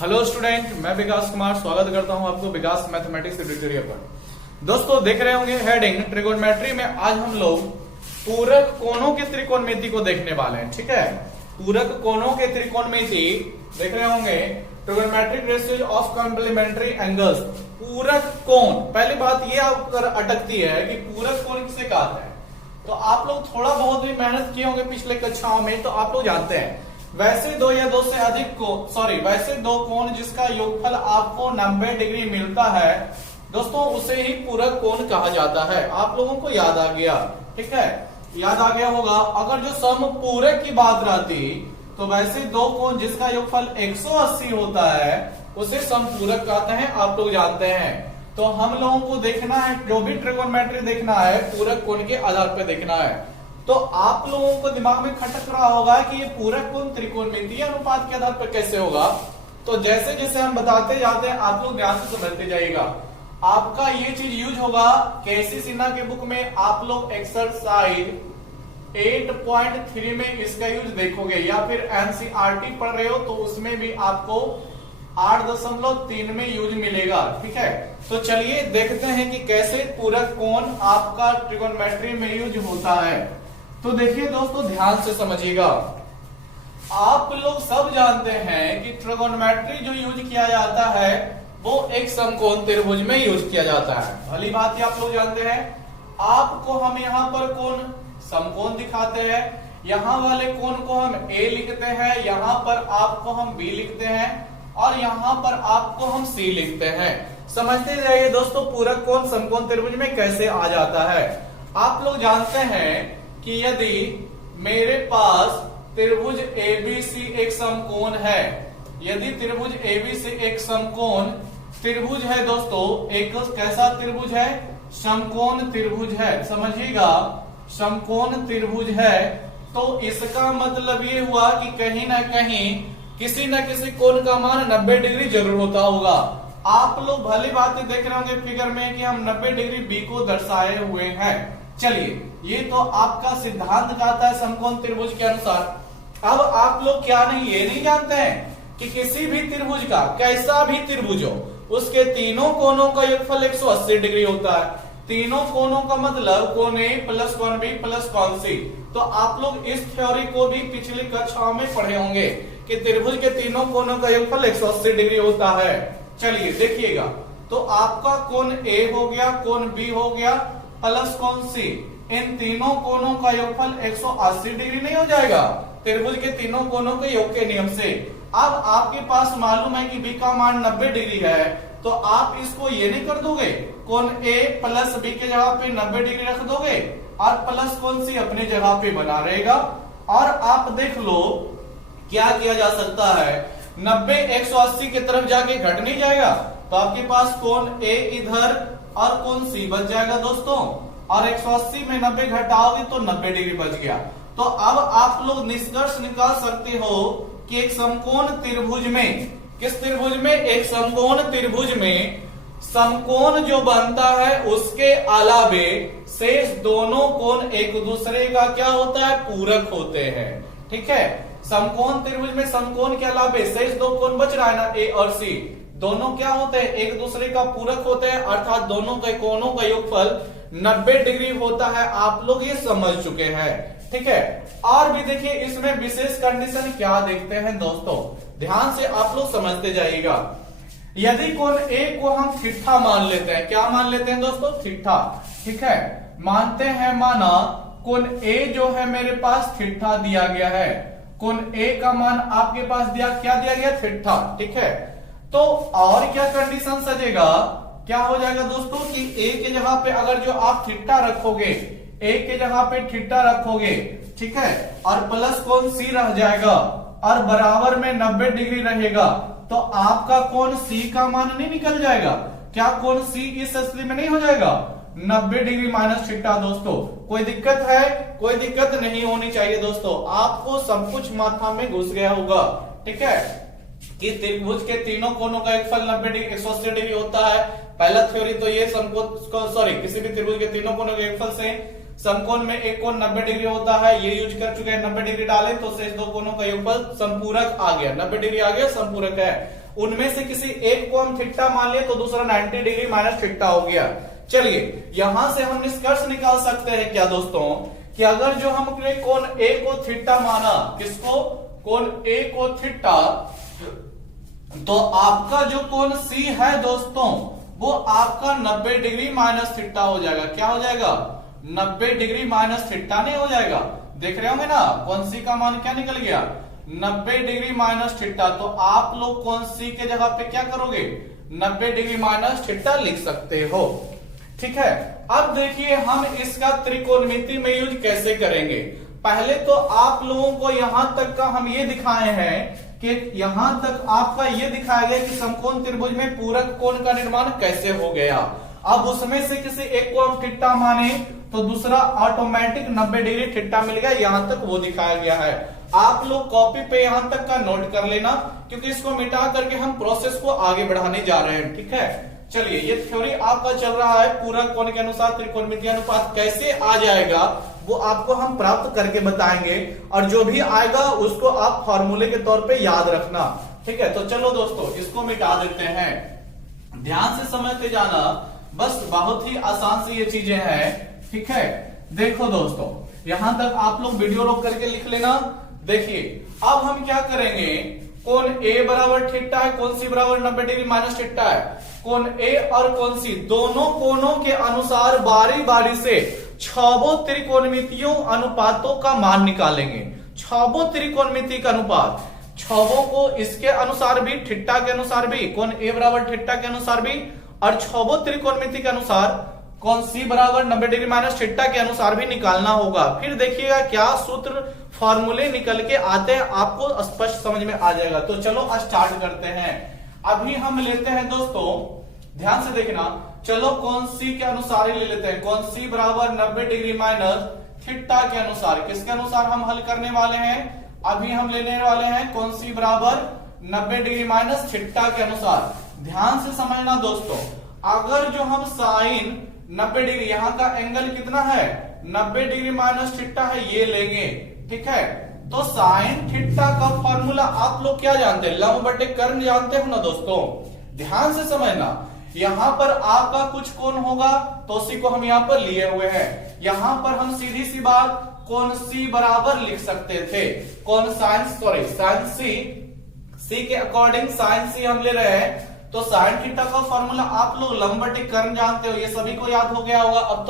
Hello student, मैं विकास कुमार स्वागत करता हूं आपको विकास मैथमेटिक्स ट्यूटोरियल पर। दोस्तों देख रहे होंगे हेडिंग ट्रिगोनोमेट्री में। आज हम लोग पूरक कोणों के त्रिकोणमिति को देखने वाले हैं। ठीक है, पूरक कोणों के त्रिकोणमिति देख रहे होंगे। Trigonometric ratio of complementary angles. पूरक कोण, पहली बात ये आप अटकती है कि पूरक कोण किसे कहते हैं। तो आप लोग थोड़ा बहुत भी मेहनत किए होंगे पिछले कक्षाओं में, तो आप लोग जानते हैं वैसे दो या दो से अधिक वैसे दो कोण जिसका योगफल आपको 90 डिग्री मिलता है दोस्तों, उसे ही पूरक कोण कहा जाता है। आप लोगों को याद आ गया? ठीक है, याद आ गया होगा। अगर जो समपूरक की बात रहती तो वैसे दो कोण जिसका योगफल 180 होता है उसे समपूरक कहते हैं, आप लोग जानते हैं। तो हम लोगों को देखना है, जो भी ट्रिगोनोमेट्री देखना है पूरक कोण के आधार पर देखना है। तो आप लोगों को दिमाग में खटक रहा होगा कि ये पूरक कोण त्रिकोणमितीय अनुपात के आधार पर कैसे होगा। तो जैसे जैसे हम बताते जाते हैं आप लोग ध्यान से समझते जाइएगा। आपका ये चीज यूज होगा केसी सिन्हा के बुक में। आप लोग एक्सरसाइज 8.3 में इसका यूज देखोगे, या फिर एनसीईआरटी पढ़ रहे हो तो उसमें भी आपको 8.3 में यूज मिलेगा। ठीक है, तो चलिए देखते हैं कि कैसे पूरक कोण आपका ट्रिगोनोमेट्री में यूज होता है। तो देखिए दोस्तों, ध्यान से समझिएगा। आप लोग सब जानते हैं कि ट्रिगोनोमेट्री जो यूज किया जाता है वो एक समकोण त्रिभुज में यूज किया जाता है। भली बात ही आप लोग जानते हैं। आपको हम यहाँ पर कोण समकोण दिखाते हैं, यहाँ वाले कोण को हम ए लिखते हैं, यहाँ पर आपको हम बी लिखते हैं और यहाँ पर आपको हम सी लिखते हैं। समझते जाइए दोस्तों पूरक कोण समकोण त्रिभुज में कैसे आ जाता है। आप लोग जानते हैं कि यदि मेरे पास त्रिभुज एबीसी एक समकोण है, यदि त्रिभुज एबीसी एक समकोण त्रिभुज है दोस्तों, एक कैसा त्रिभुज है? समकोण त्रिभुज है। समझिएगा, समकोण त्रिभुज है। तो इसका मतलब ये हुआ कि कहीं ना कहीं किसी न किसी कोण का मान 90 डिग्री जरूर होता होगा। आप लोग भली बातें देख रहे होंगे फिगर में कि हम 90 डिग्री बी को दर्शाए हुए हैं। चलिए, ये तो आपका सिद्धांत कहता है समकोण त्रिभुज के अनुसार। अब आप लोग क्या नहीं ये नहीं जानते हैं कि किसी भी त्रिभुज का, कैसा भी त्रिभुज हो, उसके तीनों कोणों का योगफल 180 डिग्री होता है। तीनों कोणों का मतलब कोण ए प्लस कोण बी प्लस कोण सी। तो आप लोग इस थ्योरी को भी पिछली कक्षाओं में पढ़े होंगे कि त्रिभुज के तीनों कोणों का योगफल 180 डिग्री होता है। चलिए देखिएगा, तो आपका कोण ए हो गया, कोण बी हो गया प्लस कोण सी, इन तीनों कोणों का योगफल 180 डिग्री नहीं हो जाएगा त्रिभुज के तीनों कोणों के योग के नियम से। अब आपके पास मालूम है कि बी का मान 90 डिग्री है, तो आप इसको ये नहीं कर दोगे, कोण ए प्लस बी के जगह पे 90 डिग्री रख दोगे और प्लस कोण सी अपनी जगह पे बना रहेगा। और आप देख लो क्या किया जा सकता है, 90 180 की तरफ जाके घट नहीं जाएगा, तो आपके पास कोण ए इधर और कोण सी बच जाएगा दोस्तों। और 180 में 90 घटाओगे तो 90 डिग्री बच गया। तो अब आप लोग निष्कर्ष निकाल सकते हो कि एक समकोण त्रिभुज में, किस त्रिभुज में? एक समकोण त्रिभुज में समकोण जो बनता है उसके अलावे शेष दोनों कोण एक दूसरे का क्या होता है? पूरक होते हैं। ठीक है, समकोण त्रिभुज में समकोण के अलावे शेष दो कोण बच रहा है ना, ए और सी, दोनों क्या होते हैं? एक दूसरे का पूरक होते हैं, अर्थात दोनों के कोणों का योगफल 90 डिग्री होता है। आप लोग ये समझ चुके हैं। ठीक है, और भी देखिए इसमें विशेष कंडीशन क्या देखते हैं दोस्तों, ध्यान से आप लोग समझते जाइएगा। यदि कोण ए को हम थीटा मान लेते हैं, क्या मान लेते हैं दोस्तों? थीटा। ठीक है, मानते हैं, माना कोण ए जो है मेरे पास थीटा दिया गया है, कोण ए का मान आपके पास दिया, क्या दिया गया? थीटा। ठीक है, तो और क्या कंडीशन सजेगा, क्या हो जाएगा दोस्तों कि ए के जगह पे अगर जो आप थीटा रखोगे, ए के जगह पे थीटा रखोगे, ठीक है, और प्लस कोण सी रह जाएगा और बराबर में 90 डिग्री रहेगा, तो आपका कोण सी का मान नहीं निकल जाएगा? क्या कोण सी इस स्थिति में नहीं हो जाएगा? 90 डिग्री माइनस थीटा। दोस्तों कोई दिक्कत है? कोई दिक्कत नहीं होनी चाहिए दोस्तों, आपको सब कुछ माथा में घुस गया होगा। ठीक है, कि त्रिभुज के तीनों कोणों का योगफल 90 डिग्री 180 डिग्री होता है। पहला थ्योरी तो ये समकोण किसी भी त्रिभुज के तीनों कोणों के योगफल से समकोण में एक कोण 90 डिग्री होता है, ये यूज कर चुके हैं। 90 डिग्री डालें तो शेष दो कोणों का योगफल संपूरक आ गया, 90 डिग्री आ गया, संपूरक है। उनमें से किसी एक को हम थीटा मान लिए तो दूसरा 90 डिग्री माइनस थीटा हो गया। चलिए यहां से हम निष्कर्ष निकाल सकते हैं क्या दोस्तों, कि अगर जो हमने कोण ए को थीटा माना, किसको, कोण ए को थीटा, तो आपका जो कोण सी है दोस्तों वो आपका 90 डिग्री माइनस थीटा हो जाएगा। क्या हो जाएगा, 90 डिग्री माइनस थीटा नहीं हो जाएगा। देख रहे होंगे ना कोण सी का मान क्या निकल गया, 90 डिग्री माइनस थीटा। तो आप लोग कोण सी के जगह पे क्या करोगे, 90 डिग्री माइनस थीटा लिख सकते हो। ठीक है, अब देखिए हम इसका त्रिकोणमिति में यूज कैसे करेंगे। पहले तो आप लोगों को यहां तक का हम ये दिखाए हैं कि यहां तक आपका ये दिखाया गया कि समकोण त्रिभुज में पूरक कोण का निर्माण कैसे हो गया। अब उसमें से किसी एक को हम थीटा माने तो दूसरा ऑटोमेटिक 90 डिग्री थीटा मिल गया, यहां तक वो दिखाया गया है। आप लोग कॉपी पे यहां तक का नोट कर लेना, क्योंकि इसको मिटा करके हम प्रोसेस को आगे बढ़ाने जा रहे हैं। ठीक है, चलिए ये थ्योरी आपका चल रहा है, पूरक कोण के अनुसार त्रिकोणमितीय अनुपात कैसे आ जाएगा वो आपको हम प्राप्त करके बताएंगे, और जो भी आएगा उसको आप फॉर्मूले के तौर पे याद रखना। ठीक है, तो चलो दोस्तों इसको मिटा देते हैं, ध्यान से समझते जाना, बस बहुत ही आसान सी ये चीजें हैं। ठीक है, देखो दोस्तों यहां तक आप लोग वीडियो रोक करके लिख लेना। देखिए अब हम क्या करेंगे, कोण ए बराबर थीटा है, कोण सी बराबर 90 डिग्री माइनस थीटा है। कोण ए और कोण सी दोनों कोणों के अनुसार बारी बारी से छबों त्रिकोणमितियों अनुपातों का मान निकालेंगे। छबों त्रिकोणमिति का अनुपात, छबों को इसके अनुसार भी, थीटा के अनुसार भी, कोण ए बराबर थीटा के अनुसार भी, और छबों त्रिकोणमिति के अनुसार कोण सी बराबर 90 डिग्री माइनस थीटा के अनुसार भी निकालना होगा। फिर देखिएगा क्या सूत्र फॉर्मूले निकल के आते हैं, आपको स्पष्ट समझ में आ जाएगा। तो चलो स्टार्ट करते हैं। अभी हम लेते हैं दोस्तों, ध्यान से देखना, चलो कोण सी के अनुसार ही ले लेते हैं। कोण सी बराबर 90 डिग्री माइनस थीटा के अनुसार, किसके अनुसार हम हल करने वाले हैं, अभी हम लेने वाले हैं कोण सी बराबर 90 डिग्री माइनस थीटा के अनुसार। ध्यान से समझना दोस्तों, अगर जो हम साइन 90 डिग्री, यहां का एंगल कितना है, 90 डिग्री माइनस थीटा है, ये लेंगे। ठीक है, तो साइन थीटा का फॉर्मूला आप लोग क्या जानते हैं, लंब बटे कर्ण जानते हो ना दोस्तों। ध्यान से समझना, यहां पर आपका कुछ कोण होगा तो उसी को हम यहां पर लिए हुए हैं। यहां पर हम सीधी सी बात कोण सी बराबर लिख सकते थे, कोण साइन सी के अकॉर्डिंग साइन सी हम ले रहे हैं। तो साइन थीटा का फॉर्मूला आप लोग लंब बटे कर्ण जानते हो, ये सभी को याद हो गया होगा अब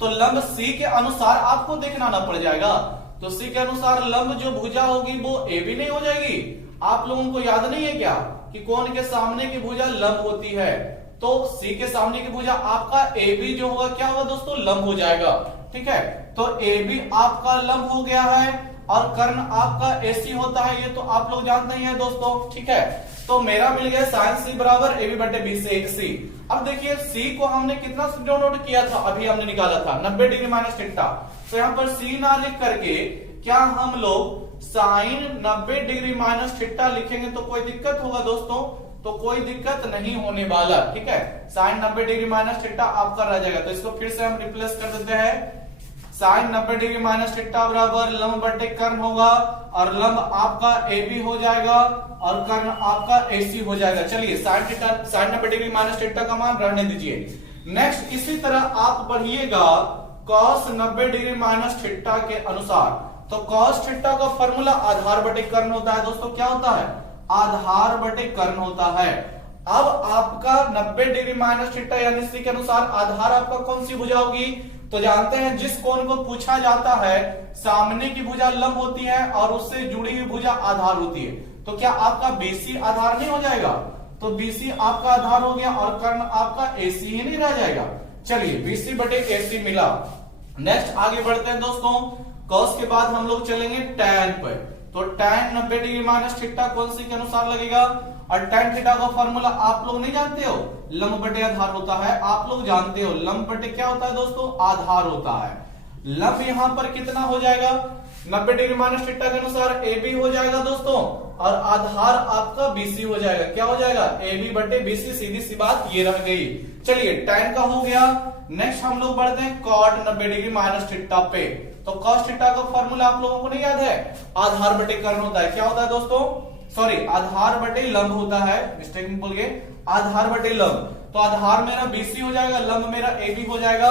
तो लंब सी के अनुसार आपको देखना ना पड़ जाएगा। तो सी के अनुसार लंब जो भुजा होगी वो ए बी नहीं हो जाएगी। आप लोगों को याद नहीं है क्या कि कोण के सामने की भुजा लंब होती है, तो सी के सामने की भुजा आपका ए बी जो होगा क्या होगा दोस्तों, लंब हो जाएगा। ठीक है, तो ए बी आपका लंब हो गया है और कर्ण आपका एसी होता है, ये तो आप लोग जानते ही हैं दोस्तों। ठीक है, तो मेरा मिल गया साइन सी बराबर ए बी बटे बी से एक सी। अब देखिए सी को हमने कितना नोट किया था, अभी हमने निकाला था 90 डिग्री माइनस थीटा। तो यहाँ पर सी ना लिख करके क्या हम लोग साइन 90 डिग्री माइनस थीटा लिखेंगे तो कोई दिक्कत होगा दोस्तों, तो कोई दिक्कत नहीं होने वाला। ठीक है, साइन 90 डिग्री माइनस थीटा आपका रह जाएगा। तो इसको फिर से हम रिप्लेस कर देते हैं, साइन 90 डिग्री माइनस थीटा बराबर लंब बटे कर्ण होगा, और लंब आपका ए बी हो जाएगा और कर्ण आपका एसी हो जाएगा। चलिए साइन 90 डिग्री माइनस थीटा का मान रहने दीजिए। नेक्स्ट इसी तरह आप बढ़िएगा कॉस 90 डिग्री माइनस थीटा के अनुसार। तो कॉस थीटा का फॉर्मूला आधार बटे कर्ण होता है दोस्तों। क्या होता है, आधार बटे कर्ण होता है। अब आपका 90 डिग्री माइनस थीटा यानी सी के अनुसार आधार आपका कौन सी भुजा होगी, तो जानते हैं जिस कोण को पूछा जाता है सामने की भुजा लंब होती है और उससे जुड़ी हुई भुजा आधार होती है। तो क्या आपका बीसी आधार नहीं हो जाएगा, तो बीसी आपका आधार हो गया और कर्ण आपका एसी ही नहीं रह जाएगा। चलिए बीसी बटे एसी मिला। नेक्स्ट आगे बढ़ते हैं दोस्तों, कॉस के बाद हम लोग चलेंगे टैन पर। तो टैन 90 डिग्री माइनस थीटा कौन सी के अनुसार लगेगा, और टैन थीटा का फॉर्मूला आप लोग नहीं जानते हो, लंब बटे आधार होता है। आप लोग जानते हो लंब बटे क्या होता है दोस्तों, आधार होता है। लंब यहां पर कितना हो जाएगा, 90 डिग्री माइनस थीटा के अनुसार ए बी हो जाएगा दोस्तों, और आधार आपका बीसी हो जाएगा। क्या हो जाएगा, ए बी बटे बीसी, सीधी सी बात ये रह गई। चलिए टैन का हो गया। नेक्स्ट हम लोग बढ़ते हैं कॉट 90 डिग्री माइनस थीटा पे। तो कॉस थीटा का फॉर्मूला आप लोगों को नहीं याद है, आधार बटे कर्ण होता है। क्या होता है दोस्तों, सॉरी आधार बटे लंब होता है, मिस्टेक में बोल गए, आधार बटे लंब। तो आधार मेरा BC हो जाएगा, लंब मेरा AB हो जाएगा,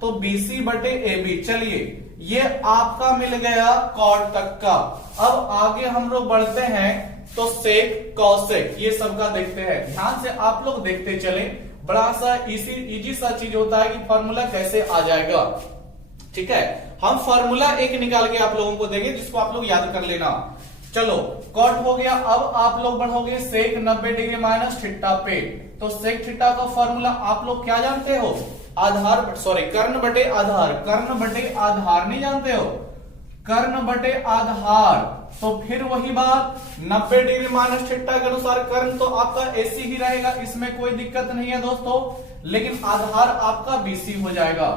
तो BC बटे AB। चलिए ये आपका मिल गया कॉट तक का। अब आगे हम लोग बढ़ते हैं तो सेक कॉसेक ये सबका देखते हैं। ध्यान से आप लोग देखते चले, बड़ा सा इजी सा चीज होता है कि फॉर्मूला कैसे आ जाएगा। ठीक है, हम फॉर्मूला एक निकाल के आप लोगों को देंगे जिसको आप लोग याद कर लेना। चलो कॉट हो गया, अब आप लोग बढ़ोगे सेक 90 डिग्री माइनस थीटा पे। तो सेक थीटा का फॉर्मूला आप लोग क्या जानते हो, आधार सॉरी कर्ण बटे आधार, कर्ण बटे आधार नहीं जानते हो, कर्ण बटे आधार। तो फिर वही बात 90 डिग्री माइनस थीटा के अनुसार कर्ण तो आपका AC ही रहेगा, इसमें कोई दिक्कत नहीं है दोस्तों, लेकिन आधार आपका BC हो जाएगा।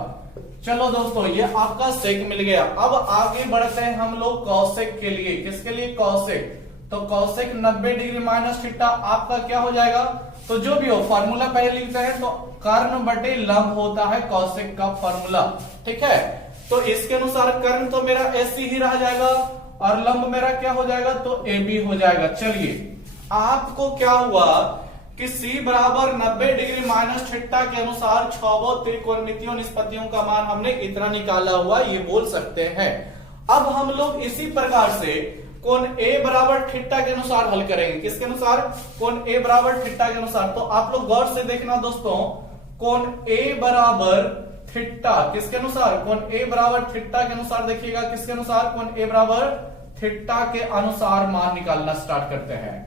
चलो दोस्तों ये आपका सेक मिल गया। अब आगे बढ़ते हैं हम लोग कॉसेक के लिए। किसके लिए, कॉसेक। तो कॉसेक 90 डिग्री माइनस थीटा आपका क्या हो जाएगा, तो जो भी हो फॉर्मूला पहले लिखते हैं, तो कर्ण बटे लंब होता है कॉसेक का फॉर्मूला। ठीक है, तो इसके अनुसार कर्ण तो मेरा AC ही रह जाएगा और लंब मेरा क्या हो जाएगा, तो AB हो जाएगा। चलिए आपको क्या हुआ कि C बराबर 90 डिग्री माइनस थीटा के अनुसार छहों त्रिकोणमितियों निष्पत्तियों का मान हमने इतना निकाला हुआ, ये बोल सकते हैं। अब हम लोग इसी प्रकार से कोण A बराबर थीटा के अनुसार हल करेंगे। किसके अनुसार, कोण A बराबर थीटा के अनुसार। तो आप लोग गौर से देखना दोस्तों, कोण A बराबर थीटा किसके अनुसार, कोण A बराबर थीटा के अनुसार देखिएगा, किसके अनुसार, कोण A बराबर थीटा के अनुसार मान निकालना स्टार्ट करते हैं।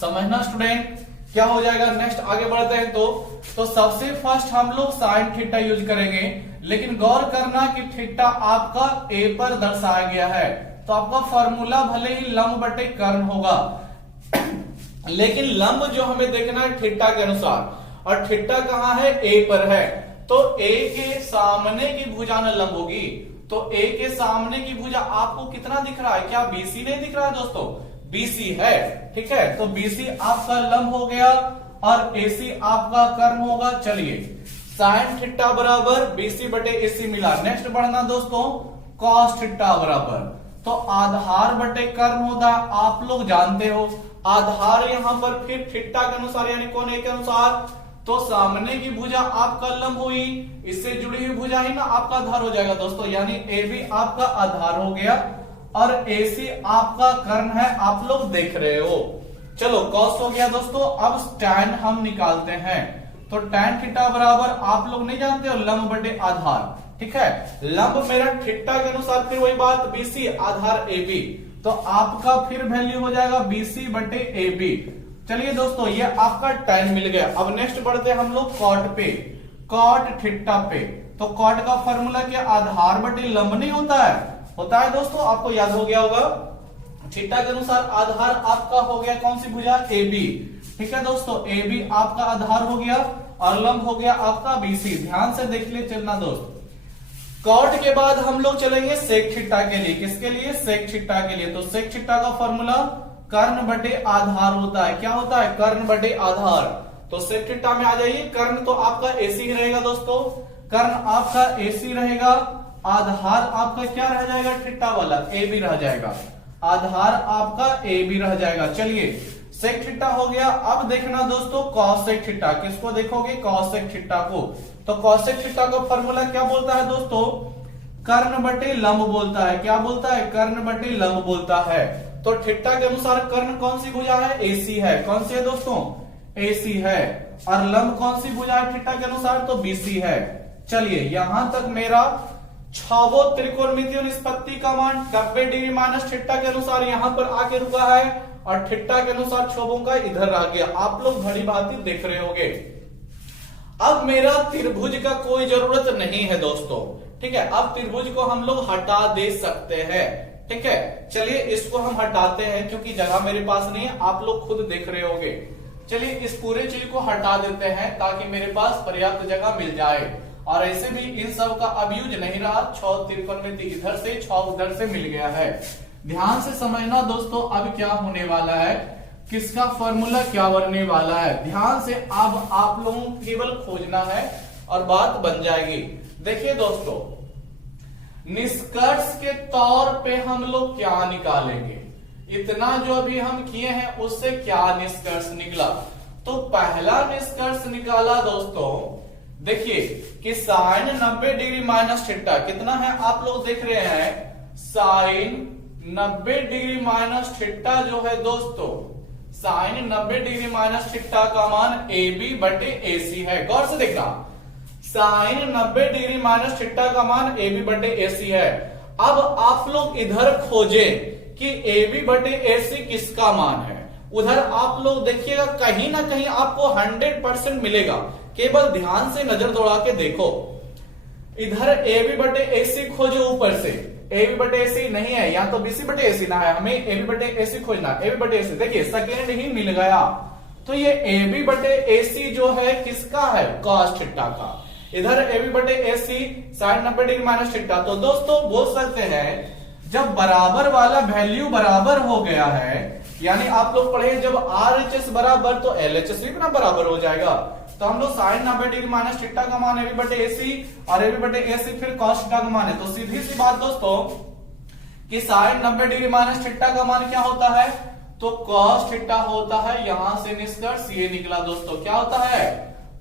समझना स्टूडेंट, क्या हो जाएगा। नेक्स्ट आगे बढ़ते हैं तो सबसे फर्स्ट हम लोग साइन थीटा यूज करेंगे, लेकिन गौर करना कि थीटा आपका A पर दर्शाया गया है, तो आपका फॉर्मूला भले ही लंब बटे कर्ण होगा, लेकिन लंब जो हमें देखना है थीटा के अनुसार, और थीटा कहां है, A पर है। तो A के सामने की भुजा न लंब होगी, तो A के सामने की भुजा आपको कितना दिख रहा है, क्या BC नहीं दिख रहा है दोस्तों, BC है। ठीक है, तो BC आपका लंब हो गया और AC आपका कर्ण होगा। चलिए साइन थीटा बराबर BC बटे AC मिला। नेक्स्ट बढ़ना दोस्तों, कॉस थीटा बराबर, तो आधार बटे कर्ण होता है, आप लोग जानते हो। आधार यहां पर फिर थीटा के अनुसार यानी कोण A के अनुसार, तो सामने की भुजा आपका लंब हुई, इससे जुड़ी हुई भुजा ही ना आपका आधार हो जाएगा दोस्तों, यानी AB आपका आधार हो गया और AC आपका कर्ण है, आप लोग देख रहे हो। चलो कॉस हो गया दोस्तों। अब tan हम निकालते हैं, तो tan थीटा बराबर आप लोग नहीं जानते हो, लंब बटे आधार। ठीक है, लंब मेरा थीटा के अनुसार फिर वही बात BC आधार AB, तो आपका फिर वैल्यू हो जाएगा BC बटे AB। चलिए दोस्तों ये आपका tan मिल गया। अब नेक्स्ट बढ़ते हैं हम लोग कॉट पे, कॉट थीटा पे। तो कॉट का फॉर्मूला क्या, आधार बटे लंब नहीं होता है दोस्तों, आपको याद हो गया होगा। थीटा के अनुसार आधार आपका हो गया कौन सी भुजा, AB। ठीक है दोस्तों, AB आपका आधार हो गया और लंब हो गया आपका BC। ध्यान से देख ले चलना दोस्त। कॉट के बाद हम लोग चलेंगे सेक थीटा के लिए। किसके लिए, सेक थीटा के लिए। तो सेक थीटा का फॉर्मूला कर्ण बटे आधार होता है। क्या होता है, कर्ण बटे आधार। तो सेक थीटा में आ जाइए, कर्ण तो आपका AC ही रहेगा दोस्तों, कर्ण आपका AC रहेगा, आधार आपका क्या रह जाएगा, थीटा वाला AB रह जाएगा, आधार आपका AB रह जाएगा। चलिए सेक थीटा हो गया। अब देखना दोस्तों कॉसेक थीटा, किसको देखोगे, कॉसेक थीटा को। तो कॉसेक थीटा का फॉर्मूला क्या बोलता है दोस्तों, कर्ण बटे लंब बोलता है। क्या बोलता है, कर्ण बटे लंब बोलता है। तो थीटा के अनुसार कर्ण कौन सी भुजा है, AC है। कौन सी है दोस्तों, AC है। और लंब कौन सी भुजा है थीटा के अनुसार, तो BC है। चलिए यहां तक मेरा छहों त्रिकोणमितीय निष्पत्ति का मान 90 डिग्री माइनस थीटा के अनुसार यहां पर आके रुका है, और थीटा के अनुसार छहों का इधर आ गया। आप लोग भली भांति देख रहे होंगे। अब मेरा त्रिभुज का कोई जरूरत नहीं है दोस्तों। ठीक है, अब त्रिभुज को हम लोग हटा दे सकते हैं। ठीक है, चलिए इसको हम हटाते हैं क्योंकि जगह मेरे पास नहीं है, आप लोग खुद देख रहे होंगे। चलिए इस पूरे चीज को हटा देते हैं ताकि मेरे पास पर्याप्त जगह मिल जाए। और ऐसे भी इन सब का अब यूज नहीं रहा, 6 त्रिकोणमिति इधर से 6 उधर से मिल गया है। ध्यान से समझना दोस्तों, अब क्या होने वाला है, किसका फॉर्मूला क्या बनने वाला है। ध्यान से अब आप लोगों को केवल खोजना है और बात बन जाएगी। देखिए दोस्तों, निष्कर्ष के तौर पे हम लोग क्या निकालेंगे, इतना जो अभी हम किए हैं उससे क्या निष्कर्ष निकला? तो पहला निष्कर्ष निकाला दोस्तों, देखिए कि साइन 90 डिग्री माइनस थीटा कितना है, आप लोग देख रहे हैं साइन 90 डिग्री माइनस थीटा जो है दोस्तों, साइन 90 डिग्री माइनस थीटा का मान ए बी बटे ए सी है। गौर से देखना, साइन 90 डिग्री माइनस थीटा का मान ए बी बटे ए सी है। अब आप लोग इधर खोजें कि ए बी बटे ए सी किसका मान है। उधर आप लोग देखिएगा कहीं ना कहीं आपको 100% मिलेगा, केवल ध्यान से नजर दौड़ा के देखो। इधर ए बी बटे ए सी खोजो, ऊपर से ए बी बटे ए सी नहीं है, या तो बी सी बटे ए सी ना है, हमें ए बी बटे ए सी खोजना है। ए बी बटे ए सी देखिए सेकेंड ही मिल गया, तो ये ए बी बटे ए सी जो है किसका है, कॉस थीटा का। इधर ए बी बटे ए सी साइन 90 डिग्री माइनस थीटा। तो दोस्तों बोल सकते हैं जब बराबर वाला वैल्यू बराबर हो गया है, यानी आप लोग पढ़े जब RHS बराबर तो LHS भी ना बराबर हो जाएगा। तो हम लोग साइन 90 डिग्री माइनस थीटा का मान ए बी बटे ए सी और ए बी बटे ए सी फिर कॉस थीटा का मान है। तो सीधी सी बात दोस्तों कि साइन 90 डिग्री माइनस थीटा का मान क्या होता है, तो कॉस थीटा होता है। यहां से निष्कर्ष ये निकला दोस्तों, क्या होता है,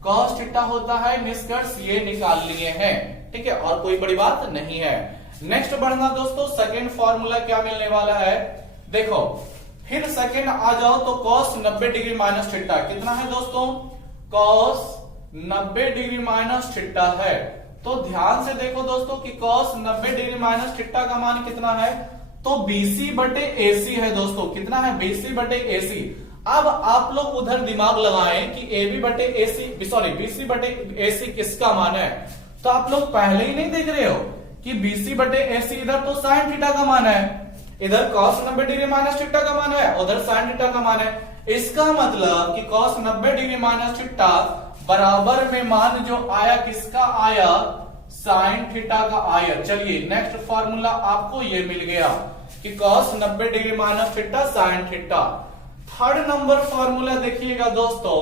कॉस थीटा होता है। निष्कर्ष ये निकाल लिए हैं, ठीक है, और कोई बड़ी बात नहीं है। नेक्स्ट बढ़ना दोस्तों, सेकेंड फॉर्मूला क्या मिलने वाला है, देखो फिर सेकेंड आ जाओ तो कॉस 90 डिग्री माइनस थीटा कितना है दोस्तों, कॉस 90 डिग्री माइनस थीटा है। तो ध्यान से देखो दोस्तों कि कॉस 90 डिग्री माइनस थीटा का मान कितना है, तो बीसी बटे एसी है दोस्तों। कितना है, बीसी बटे एसी। अब आप लोग उधर दिमाग लगाएं कि ए बी बटे एसी सॉरी बीसी बटे एसी किसका मान है। तो आप लोग पहले ही नहीं देख रहे हो कि बीसी बटे एसी इधर तो साइन थीटा का मान है, इधर कॉस 90 डिग्री माइनस थीटा का मान है, उधर साइन थीटा का मान है। इसका मतलब कि कॉस 90 डिग्री माइनस थीटा बराबर में मान जो आया किसका आया, साइन थीटा का आया। चलिए नेक्स्ट फॉर्मूला आपको ये मिल गया कि cos 90 degree minus theta sine theta. Third number formula देखिएगा दोस्तों,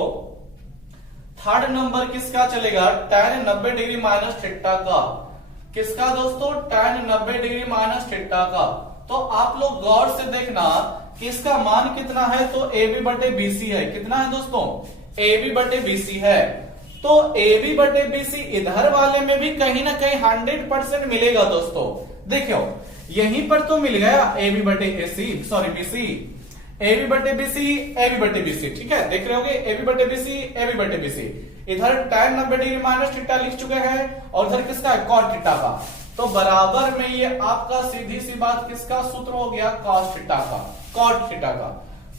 थर्ड नंबर किसका चलेगा, tan 90 डिग्री माइनस थीटा का। किसका दोस्तों, tan 90 डिग्री माइनस थीटा का। तो आप लोग गौर से देखना कि इसका मान कितना है, तो ए बी बटे बीसी है। कितना है दोस्तों, ए बी बटे बीसी है। तो ए बी बटे बीसी इधर वाले में भी कहीं ना कहीं 100% मिलेगा दोस्तों। देखो यहीं पर तो मिल गया ए बी बटे AC sorry BC, A B बटे बीसी ए बी बटे बीसी, ठीक है, देख रहे होगे ए बी बटे बीसी ए बी बटे बीसी। इधर tan 90 डिग्री माइनस थीटा लिख चुके हैं और इधर किसका है, कॉट थीटा का। तो बराबर में ये आपका सीधी सी बात किसका सूत्र हो गया, कॉस थीटा का, कॉट थीटा का।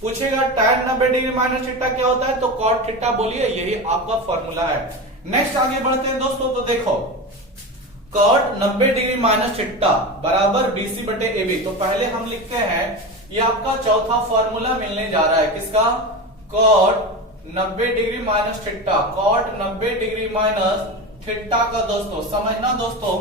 पूछेगा tan 90 डिग्री माइनस थीटा क्या होता है, तो कॉट थीटा बोलिए, यही आपका फॉर्मूला है। नेक्स्ट आगे बढ़ते हैं दोस्तों, तो देखो कॉट 90 डिग्री माइनस थीटा बराबर बीसी बटे ए बी। तो पहले हम लिखते हैं, ये आपका चौथा फॉर्मूला मिलने जा रहा है, किसका, cot 90 degree minus theta, cot 90 degree minus theta का। दोस्तों समझना दोस्तों,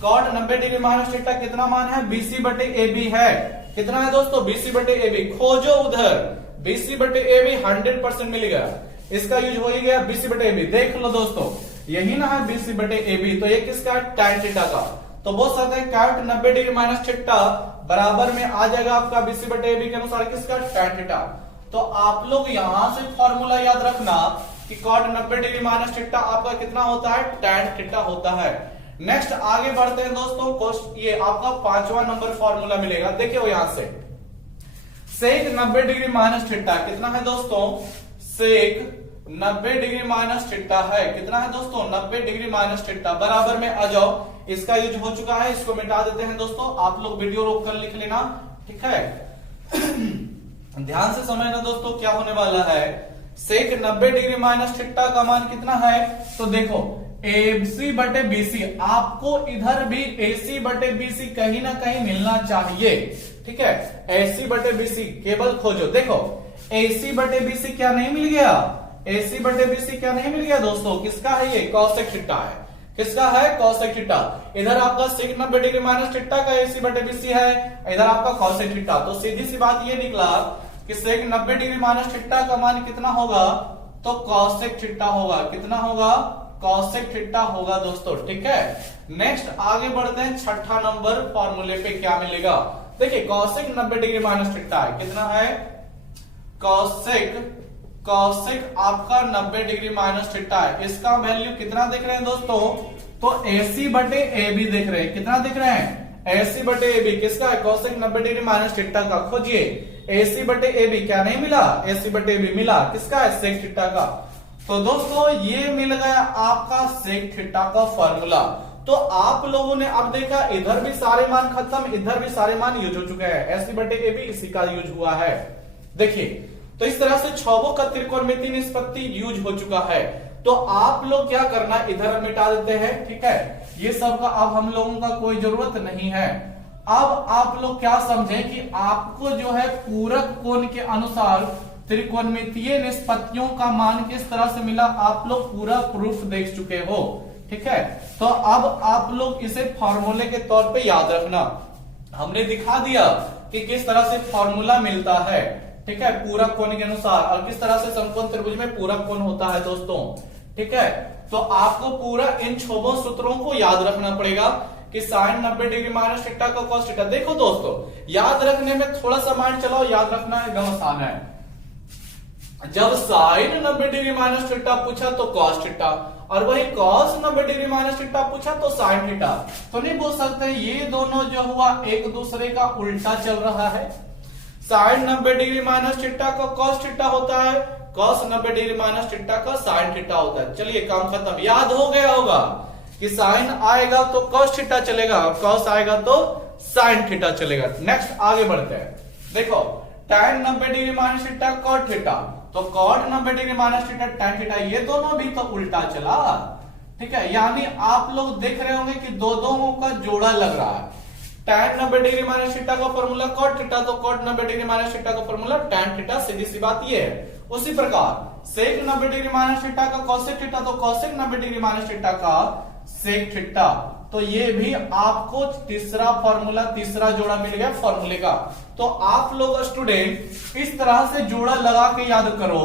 कॉट 90 डिग्री माइनस थीटा कितना मान है, बीसी बटे ए बी है। कितना है दोस्तों, बीसी बटे ए बी। खोजो उधर, बीसी बटे ए बी 100% मिल गया, इसका यूज हो ही गया बीसी बटे ए बी। देख लो दोस्तों यही ना है बीसी बटे ए बी, तो ये किसका, tan थीटा का। तो बोल सकते हैं कॉट 90 डिग्री माइनस थीटा बराबर में आ जाएगा आपका बीसी बटे ए बी के अनुसार किसका, tan थीटा। तो आप लोग यहां से फॉर्मूला याद रखना कि कॉट 90 डिग्री माइनस थीटा आपका कितना होता है, tan थीटा होता है। नेक्स्ट आगे बढ़ते हैं दोस्तों, ये आपका पांचवा नंबर फॉर्मूला मिलेगा। देखिए यहां से सेक 90 डिग्री माइनस थीटा कितना है दोस्तों, सेक 90 डिग्री माइनस थीटा है। कितना है दोस्तों, 90 डिग्री माइनस थीटा। बराबर में आ जाओ, इसका यूज हो चुका है, इसको मिटा देते हैं दोस्तों। आप लोग वीडियो रोक कर लिख लेना, ठीक है। ध्यान से समझना दोस्तों क्या होने वाला है, सेक 90 डिग्री माइनस थीटा का मान कितना है, तो देखो एसी बटे बीसी, आपको इधर भी एसी बटे बीसी कहीं ना कहीं मिलना चाहिए, ठीक है। एसी बटे बीसी केवल खोजो, देखो एसी बटे बीसी क्या नहीं मिल गया, एसी बटे बीसी क्या नहीं मिल गया दोस्तों, किसका है ये, कॉसेक थीटा है। किसका है, कॉसेक थीटा। इधर आपका सेक 90 डिग्री माइनस थीटा का एसी बटे बीसी है, इधर आपका कॉसेक थीटा। तो सीधी सी बात ये निकला कि सेक 90 डिग्री माइनस थीटा का मान कितना होगा, तो कॉसेक थीटा होगा। कितना होगा, कॉसेक थीटा होगा दोस्तों, ठीक है। नेक्स्ट आगे बढ़ते हैं, छठा नंबर फॉर्मूले पे क्या मिलेगा, देखिए कौशिक 90 डिग्री माइनस थीटा है, कितना है कौशिक आपका 90 डिग्री माइनस थीटा है। इसका वैल्यू कितना देख रहे हैं दोस्तों, तो AC बटे AB देख रहे हैं, कितना देख रहे हैं AC बटे AB, किसका है कौशिक 90 डिग्री माइनस थीटा का। खोजिए AC बटे AB, क्या नहीं मिला, AC बटे AB मिला, किसका है सेक थीटा का। तो दोस्तों ये मिल गया आपका सेक थीटा का फॉर्मूला। तो आप लोगों ने अब देखा इधर भी सारे मान खत्म, इधर भी सारे मान यूज हो चुके हैं, AC बटे AB इसी का यूज हुआ है। देखिए तो इस तरह से छौवों का त्रिकोणमितीय निष्पत्ति यूज हो चुका है। तो आप लोग क्या करना, इधर मिटा देते हैं, ठीक है, ये सब का अब हम लोगों का कोई जरूरत नहीं है। अब आप लोग क्या समझें कि आपको जो है पूरक कोण के अनुसार त्रिकोणमितीय निष्पत्तियों का मान किस तरह से मिला, आप लोग पूरा प्रूफ देख चुके हो, ठीक है। तो अब आप लोग इसे फॉर्मूले के तौर पे याद रखना, हमने दिखा दिया कि किस तरह से फॉर्मूला मिलता है, ठीक है, पूरक कोण के अनुसार, और किस तरह से समकोण त्रिभुज में पूरक कोण होता है दोस्तों, ठीक है। तो आपको पूरा इन छह सूत्रों को याद रखना पड़ेगा कि साइन 90 डिग्री माइनस थीटा का कॉस थीटा। देखो दोस्तों याद रखने में थोड़ा सा माइंड चलाओ, याद रखना एकदम आसान है। जब साइन 90 डिग्री माइनस थीटा पूछा तो कॉस थीटा, और वही कॉस 90 डिग्री माइनस थीटा पूछा तो साइन थीटा। तो नहीं बोल सकते ये दोनों जो हुआ एक दूसरे का उल्टा चल रहा है। साइन 90 डिग्री माइनस थीटा का कॉस थीटा होता है, कॉस 90 डिग्री माइनस थीटा का साइन थीटा होता है। चलिए काम खत्म, याद हो गया होगा कि साइन आएगा तो कॉस थीटा चलेगा, कॉस आएगा तो साइन थीटा चलेगा। नेक्स्ट आगे बढ़ते हैं। देखो tan 90 degree minus theta cot theta, तो cot 90 degree minus theta tan theta, ये दोनों भी तो उल्टा चला, ठीक है। यानी आप लोग देख रहे होंगे कि दो दोनों का जोड़ा लग रहा है। tan 90 डिग्री माइनस थीटा का फॉर्मूला कॉट थीटा, तो कॉट 90 डिग्री माइनस थीटा का फॉर्मूला tan थीटा, सीधी सी बात ये है। उसी प्रकार सेक 90 डिग्री माइनस थीटा का कॉसेक थीटा, तो कॉसेक 90 डिग्री माइनस थीटा का सेक थीटा। तो ये भी आपको तीसरा फॉर्मूला, तीसरा जोड़ा मिल गया फॉर्मूले का। तो आप लोग स्टूडेंट इस तरह से जोड़ा लगा के याद करो,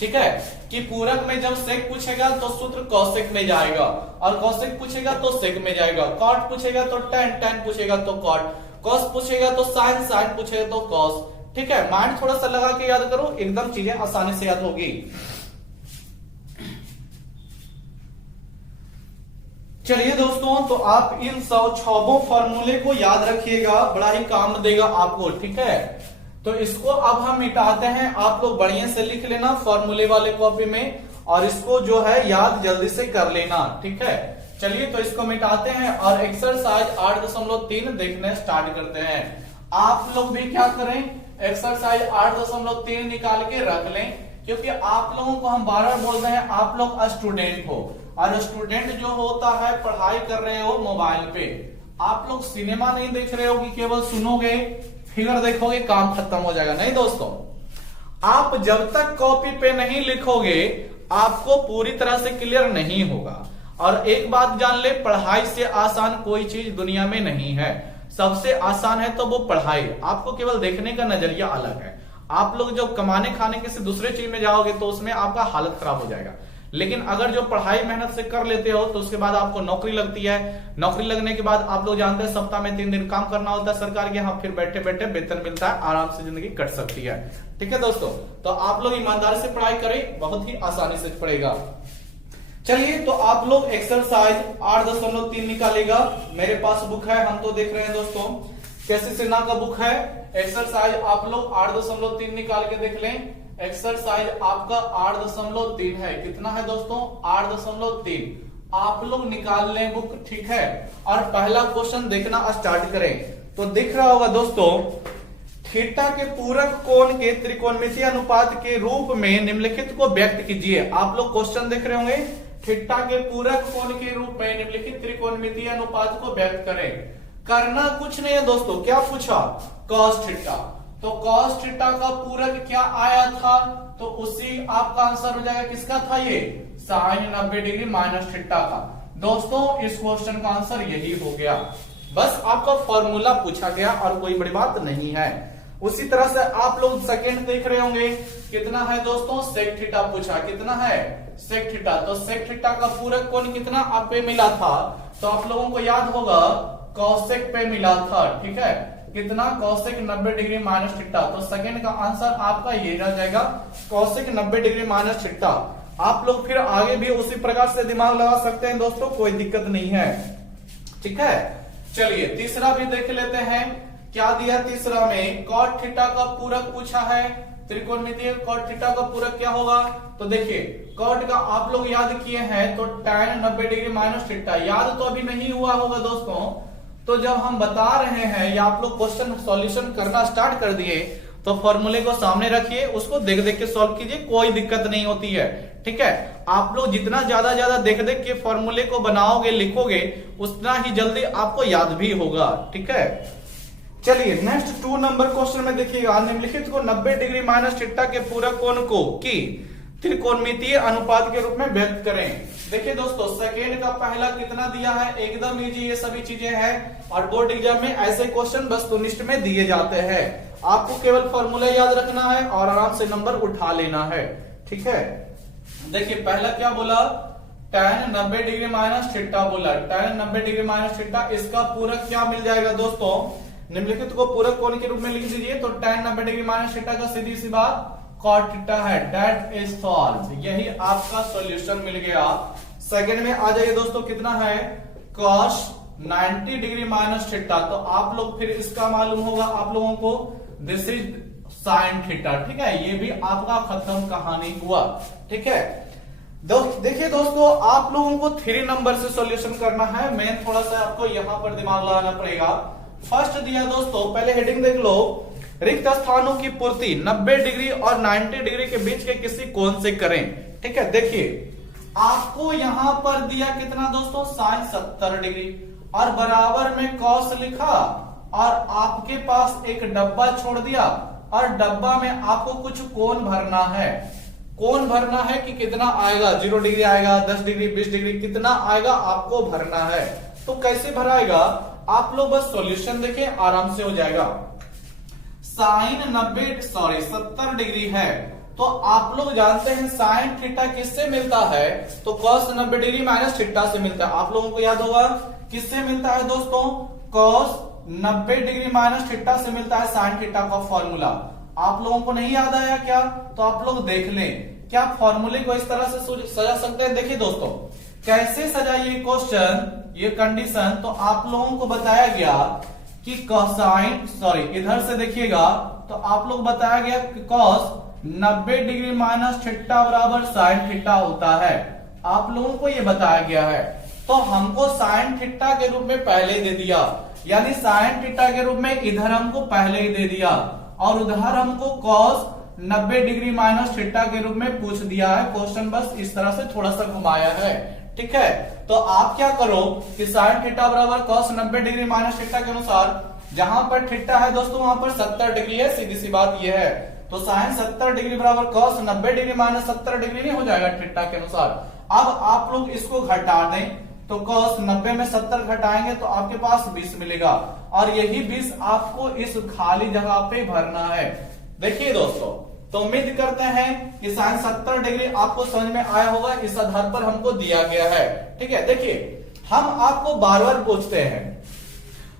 ठीक है, कि पूरक में जब सेक पूछेगा तो सूत्र कॉसेक में जाएगा, और कॉसेक पूछेगा तो सेक में जाएगा, कॉट पूछेगा तो tan, tan पूछेगा तो कॉट, कॉस पूछेगा तो साइन, साइन पूछेगा तो कॉस, ठीक है। माइंड थोड़ा सा लगा के याद करो, एकदम चीजें आसानी से याद होगी। चलिए दोस्तों, तो आप इन सब छह फॉर्मूले को याद रखिएगा, बड़ा ही काम देगा आपको, ठीक है। तो इसको अब हम मिटाते हैं, आप लोग बढ़िया से लिख लेना फॉर्मूले वाले कॉपी में, और इसको जो है याद जल्दी से कर लेना, ठीक है। चलिए तो इसको मिटाते हैं और एक्सरसाइज 8.3 देखने स्टार्ट करते हैं। आप लोग भी क्या करें, एक्सरसाइज 8.3 निकाल के रख लें, क्योंकि आप लोगों को हम बार बार बोल रहे हैं आप लोग स्टूडेंट हो, और स्टूडेंट जो होता है पढ़ाई कर रहे हो मोबाइल पे, आप लोग सिनेमा नहीं देख रहे हो कि केवल सुनोगे फिगर देखोगे काम खत्म हो जाएगा। नहीं दोस्तों, आप जब तक कॉपी पे नहीं लिखोगे आपको पूरी तरह से क्लियर नहीं होगा। और एक बात जान ले, पढ़ाई से आसान कोई चीज दुनिया में नहीं है, सबसे आसान है तो वो पढ़ाई। आपको केवल देखने का नजरिया अलग है। आप लोग जब कमाने खाने किसी दूसरे चीज में जाओगे तो उसमें आपका हालत खराब हो जाएगा, लेकिन अगर जो पढ़ाई मेहनत से कर लेते हो तो उसके बाद आपको नौकरी लगती है। नौकरी लगने के बाद आप लोग जानते हैं सप्ताह में 3 दिन काम करना होता है सरकार के यहाँ, फिर बैठे बैठे वेतन मिलता है, आराम से जिंदगी कट सकती है, ठीक है दोस्तों। तो आप लोग ईमानदारी से पढ़ाई करें, बहुत ही आसानी से पड़ेगा। चलिए तो आप लोग एक्सरसाइज 8.3 निकालेगा। मेरे पास बुक है, हम तो देख रहे हैं दोस्तों कैसे सिन्हा का बुक है। एक्सरसाइज आप लोग 8.3 निकाल के देख लें। एक्सरसाइज आपका 8.3 है, कितना है दोस्तों 8.3। आप लोग निकाल लें बुक, ठीक है, और पहला क्वेश्चन देखना स्टार्ट करें। तो दिख रहा होगा दोस्तों, थीटा के पूरक कोण के त्रिकोणमितीय अनुपात के रूप में निम्नलिखित को व्यक्त कीजिए। आप लोग क्वेश्चन देख रहे होंगे, थीटा के पूरक कोण के रूप में निम्नलिखित त्रिकोणमितीय अनुपात को व्यक्त करें। करना कुछ नहीं है दोस्तों, क्या पूछा cos थीटा, तो cos थीटा का पूरक क्या आया था, तो उसी आपका आंसर हो जाएगा, किसका था ये sin 90 डिग्री माइनस थीटा का। दोस्तों इस क्वेश्चन का आंसर यही हो गया, बस आपका फॉर्मूला पूछा गया और कोई बड़ी बात नहीं है। उसी तरह से आप लोग सेकंड देख रहे होंगे, कितना है दोस्तों sec थीटा पूछा, कितना है sec थीटा, तो sec थीटा का पूरक कोण कितना आप पे मिला था, तो आप लोगों को याद होगा cosec पे मिला था, ठीक है। कितना कोसेक 90 डिग्री माइनस थीटा। तो सेकंड का आंसर आपका ये रह जाएगा कोसेक 90 डिग्री माइनस थीटा। आप लोग फिर आगे भी उसी प्रकार से दिमाग लगा सकते हैं दोस्तों, कोई दिक्कत नहीं है। ठीक है, चलिए तीसरा भी देख लेते हैं। क्या दिया तीसरा में, कॉट थीटा का पूरक पूछा है। त्रिकोणमितीय कॉट थीटा का पूरक क्या होगा, तो देखिए कॉट का आप लोग याद किए हैं तो tan 90 डिग्री माइनस थीटा याद तो अभी नहीं हुआ होगा दोस्तों। तो जब हम बता रहे हैं या आप लोग क्वेश्चन सॉल्यूशन करना स्टार्ट कर दिए तो फॉर्मूले को सामने रखिए, उसको देख देख के सॉल्व कीजिए, कोई दिक्कत नहीं होती है। ठीक है, आप लोग जितना ज्यादा देख देख के फॉर्मूले को बनाओगे लिखोगे उतना ही जल्दी आपको याद भी होगा। ठीक है, चलिए नेक्स्ट 2 नंबर क्वेश्चन में देखिएगा, निम्नलिखित को 90 डिग्री माइनस थीटा के पूरक कोण को की त्रिकोणमितीय अनुपात के रूप में व्यक्त करें। देखिए दोस्तों सेकेंड का पहला कितना दिया है, एकदम इजी ये सभी चीजें हैं और बोर्ड एग्जाम में ऐसे क्वेश्चन वस्तुनिष्ठ में दिए जाते हैं। आपको केवल फॉर्मूला याद रखना है और आराम से नंबर उठा लेना है। ठीक है, देखिए पहला क्या बोला, tan 90 डिग्री माइनस थीटा बोला। tan 90 डिग्री माइनस थीटा, इसका पूरक क्या मिल जाएगा दोस्तों, निम्नलिखित को पूरक कोण के रूप में लिख दीजिए। तो tan 90 डिग्री माइनस थीटा का सीधी सी बात cot थीटा है। दैट इज सॉल्व, यही आपका सॉल्यूशन मिल गया। सेकंड में आ जाइए दोस्तों, कितना है cos 90 डिग्री माइनस थीटा। तो आप लोग फिर इसका मालूम होगा आप लोगों को, दिस इज साइन थीटा। ठीक है, ये भी आपका खत्म कहानी हुआ। ठीक है, देखिए दोस्तों आप लोगों को 3 नंबर से सॉल्यूशन करना है। मैं थोड़ा सा आपको यहां पर दिमाग लगाना पड़ेगा। फर्स्ट दिया दोस्तों, पहले हेडिंग देख लो, रिक्त स्थानों की पूर्ति 90 डिग्री और 90 डिग्री के बीच के किसी कोण से करें। ठीक है, देखिए आपको यहां पर दिया कितना दोस्तों, साइन 70 डिग्री और बराबर में कॉस लिखा और आपके पास एक डब्बा छोड़ दिया और डब्बा में आपको कुछ कोण भरना है। कोण भरना है कि कितना आएगा, 0 डिग्री आएगा, 10 डिग्री, 20 डिग्री, कितना आएगा आपको भरना है। तो कैसे भराएगा, आप लोग बस सॉल्यूशन देखें, आराम से हो जाएगा। साइन 70 डिग्री है तो आप लोग जानते हैं साइन थीटा किससे मिलता है, तो cos 90 डिग्री माइनस थीटा से मिलता है। आप लोगों को याद होगा किससे मिलता है दोस्तों, cos 90 डिग्री माइनस थीटा से मिलता है साइन थीटा का फॉर्मूला। आप लोगों को नहीं याद आया क्या, तो आप लोग देख लें, क्या फॉर्मूले को इस तरह से सजा सकते हैं। देखिए दोस्तों कैसे सजाइए क्वेश्चन, ये कंडीशन, तो आप लोगों को बताया गया कि कोसाइन, इधर से देखिएगा तो आप लोग बताया गया कि cos 90 डिग्री माइनस थीटा बराबर साइन थीटा होता है। आप लोगों को ये बताया गया है, तो हमको साइन थीटा के रूप में पहले ही दे दिया, यानी साइन थीटा के रूप में इधर हमको पहले ही दे दिया और उधर हमको cos 90 डिग्री माइनस थीटा के रूप में पूछ दिया है। क्वेश्चन बस इस तरह से थोड़ा सा घुमाया है। ठीक है, तो आप क्या करो कि साइन थीटा बराबर cos 90 डिग्री माइनस थीटा के अनुसार जहां पर थीटा है दोस्तों वहां पर 70 डिग्री है, सीधी सी बात यह है। तो साइन 70 डिग्री बराबर cos 90 डिग्री माइनस 70 डिग्री नहीं हो जाएगा थीटा के अनुसार। अब आप लोग इसको घटा दें तो cos 90 में 70 घटाएंगे तो आपके पास 20 मिलेगा और यही 20 आपको इस खाली जगह पे भरना है। देखिए दोस्तों, तो उम्मीद करते हैं कि साइन 70 डिग्री आपको समझ में आया होगा, इस आधार पर हमको दिया गया है। ठीक है, देखिए हम आपको बार बार पूछते हैं,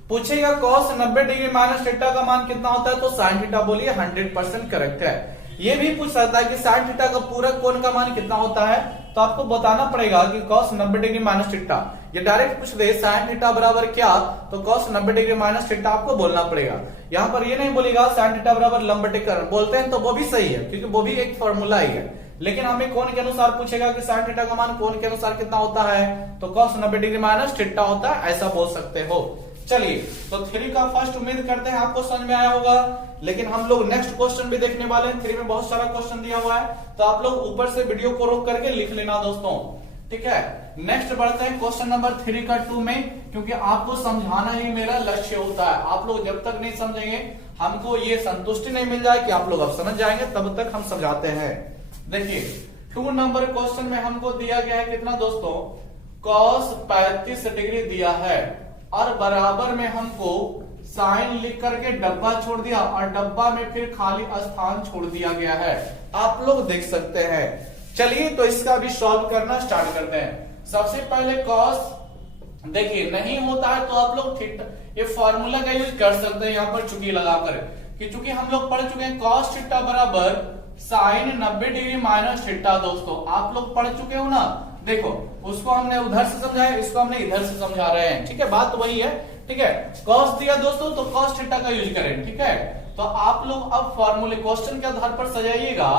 पूछेगा cos 90 डिग्री माइनस थीटा का मान कितना होता है, तो साइन थीटा बोलिए 100% करेक्ट है। ये भी पूछ सकता है कि साइन थीटा का पूरक कोण का मान कितना होता है, तो आपको बताना पड़ेगा कि cos 90 डिग्री माइनस थीटा। ये डायरेक्ट पूछ दे साइन थीटा बराबर क्या, तो cos 90 डिग्री माइनस थीटा आपको बोलना पड़ेगा। यहाँ पर ये नहीं बोलेगा साइन थीटा बराबर लंबटेकर, बोलते हैं तो वो भी सही है क्योंकि वो भी एक फॉर्मूला ही है, लेकिन हमें कोण के अनुसार पूछेगा कि साइन थीटा का मान कोण के अनुसार कितना होता है, तो cos 90 डिग्री माइनस थीटा होता है, ऐसा बोल सकते हो। चलिए, तो 3 का फर्स्ट उम्मीद करते हैं आपको समझ में आया होगा, लेकिन हम लोग नेक्स्ट क्वेश्चन भी देखने वाले हैं। 3 में बहुत सारा क्वेश्चन दिया हुआ है, तो आप लोग ऊपर से वीडियो को रोक करके लिख लेना दोस्तों। ठीक है, नेक्स्ट बढ़ते हैं क्वेश्चन नंबर 3 का 2 में, क्योंकि आपको समझाना ही मेरा लक्ष्य होता है। आप लोग जब तक नहीं समझेंगे हमको ये संतुष्टि नहीं मिल जाए कि आप लोग अब समझ जाएंगे, तब तक हम समझाते हैं। देखिए 2 नंबर क्वेश्चन में हमको दिया गया है कितना दोस्तों, cos 35 डिग्री दिया है और बराबर में हमको साइन लिख करके डब्बा छोड़ दिया और डब्बा में फिर खाली स्थान छोड़ दिया गया है, आप लोग देख सकते हैं। चलिए तो इसका भी सॉल्व करना स्टार्ट करते हैं। सबसे पहले cos देखिए नहीं होता है तो आप लोग थीटा ये फॉर्मूला का यूज कर सकते हैं यहाँ पर चुकी लगाकर, कि चूंकि हम लोग पढ़ चुके हैं कॉस थीटा बराबर साइन 90 डिग्री माइनस थीटा। दोस्तों आप लोग पढ़ चुके हो ना, देखो उसको हमने उधर से समझाया, इसको हमने इधर से समझा रहे हैं, ठीक है, बात तो वही है, ठीक है। कॉस दिया दोस्तों तो कॉस थीटा का यूज करें, ठीक है। तो आप लोग अब फॉर्मूले क्वेश्चन के आधार पर सजाइएगा,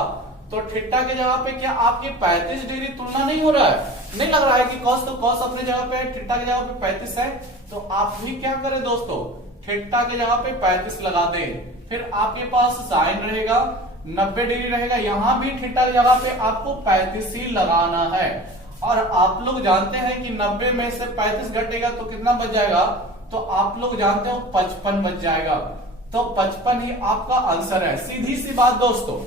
तो थीटा के जगह पे क्या आपकी 35 डिग्री तुलना नहीं हो रहा है, नहीं लग रहा है कि कॉस, तो कॉस अपने जगह पे थीटा की जगह पे 35 है, तो आप भी क्या करें दोस्तों, थीटा की जगह पे 35 लगा दें, फिर आपके पास साइन रहेगा 90 डिग्री रहेगा, यहां भी थीटा की जगह पे आपको 35 ही लगाना है। और आप लोग जानते हैं कि 90 में से 35 घटेगा तो कितना बच जाएगा, तो आप लोग जानते हो 55 बच जाएगा, तो 55 ही आपका आंसर है। सीधी सी बात दोस्तों,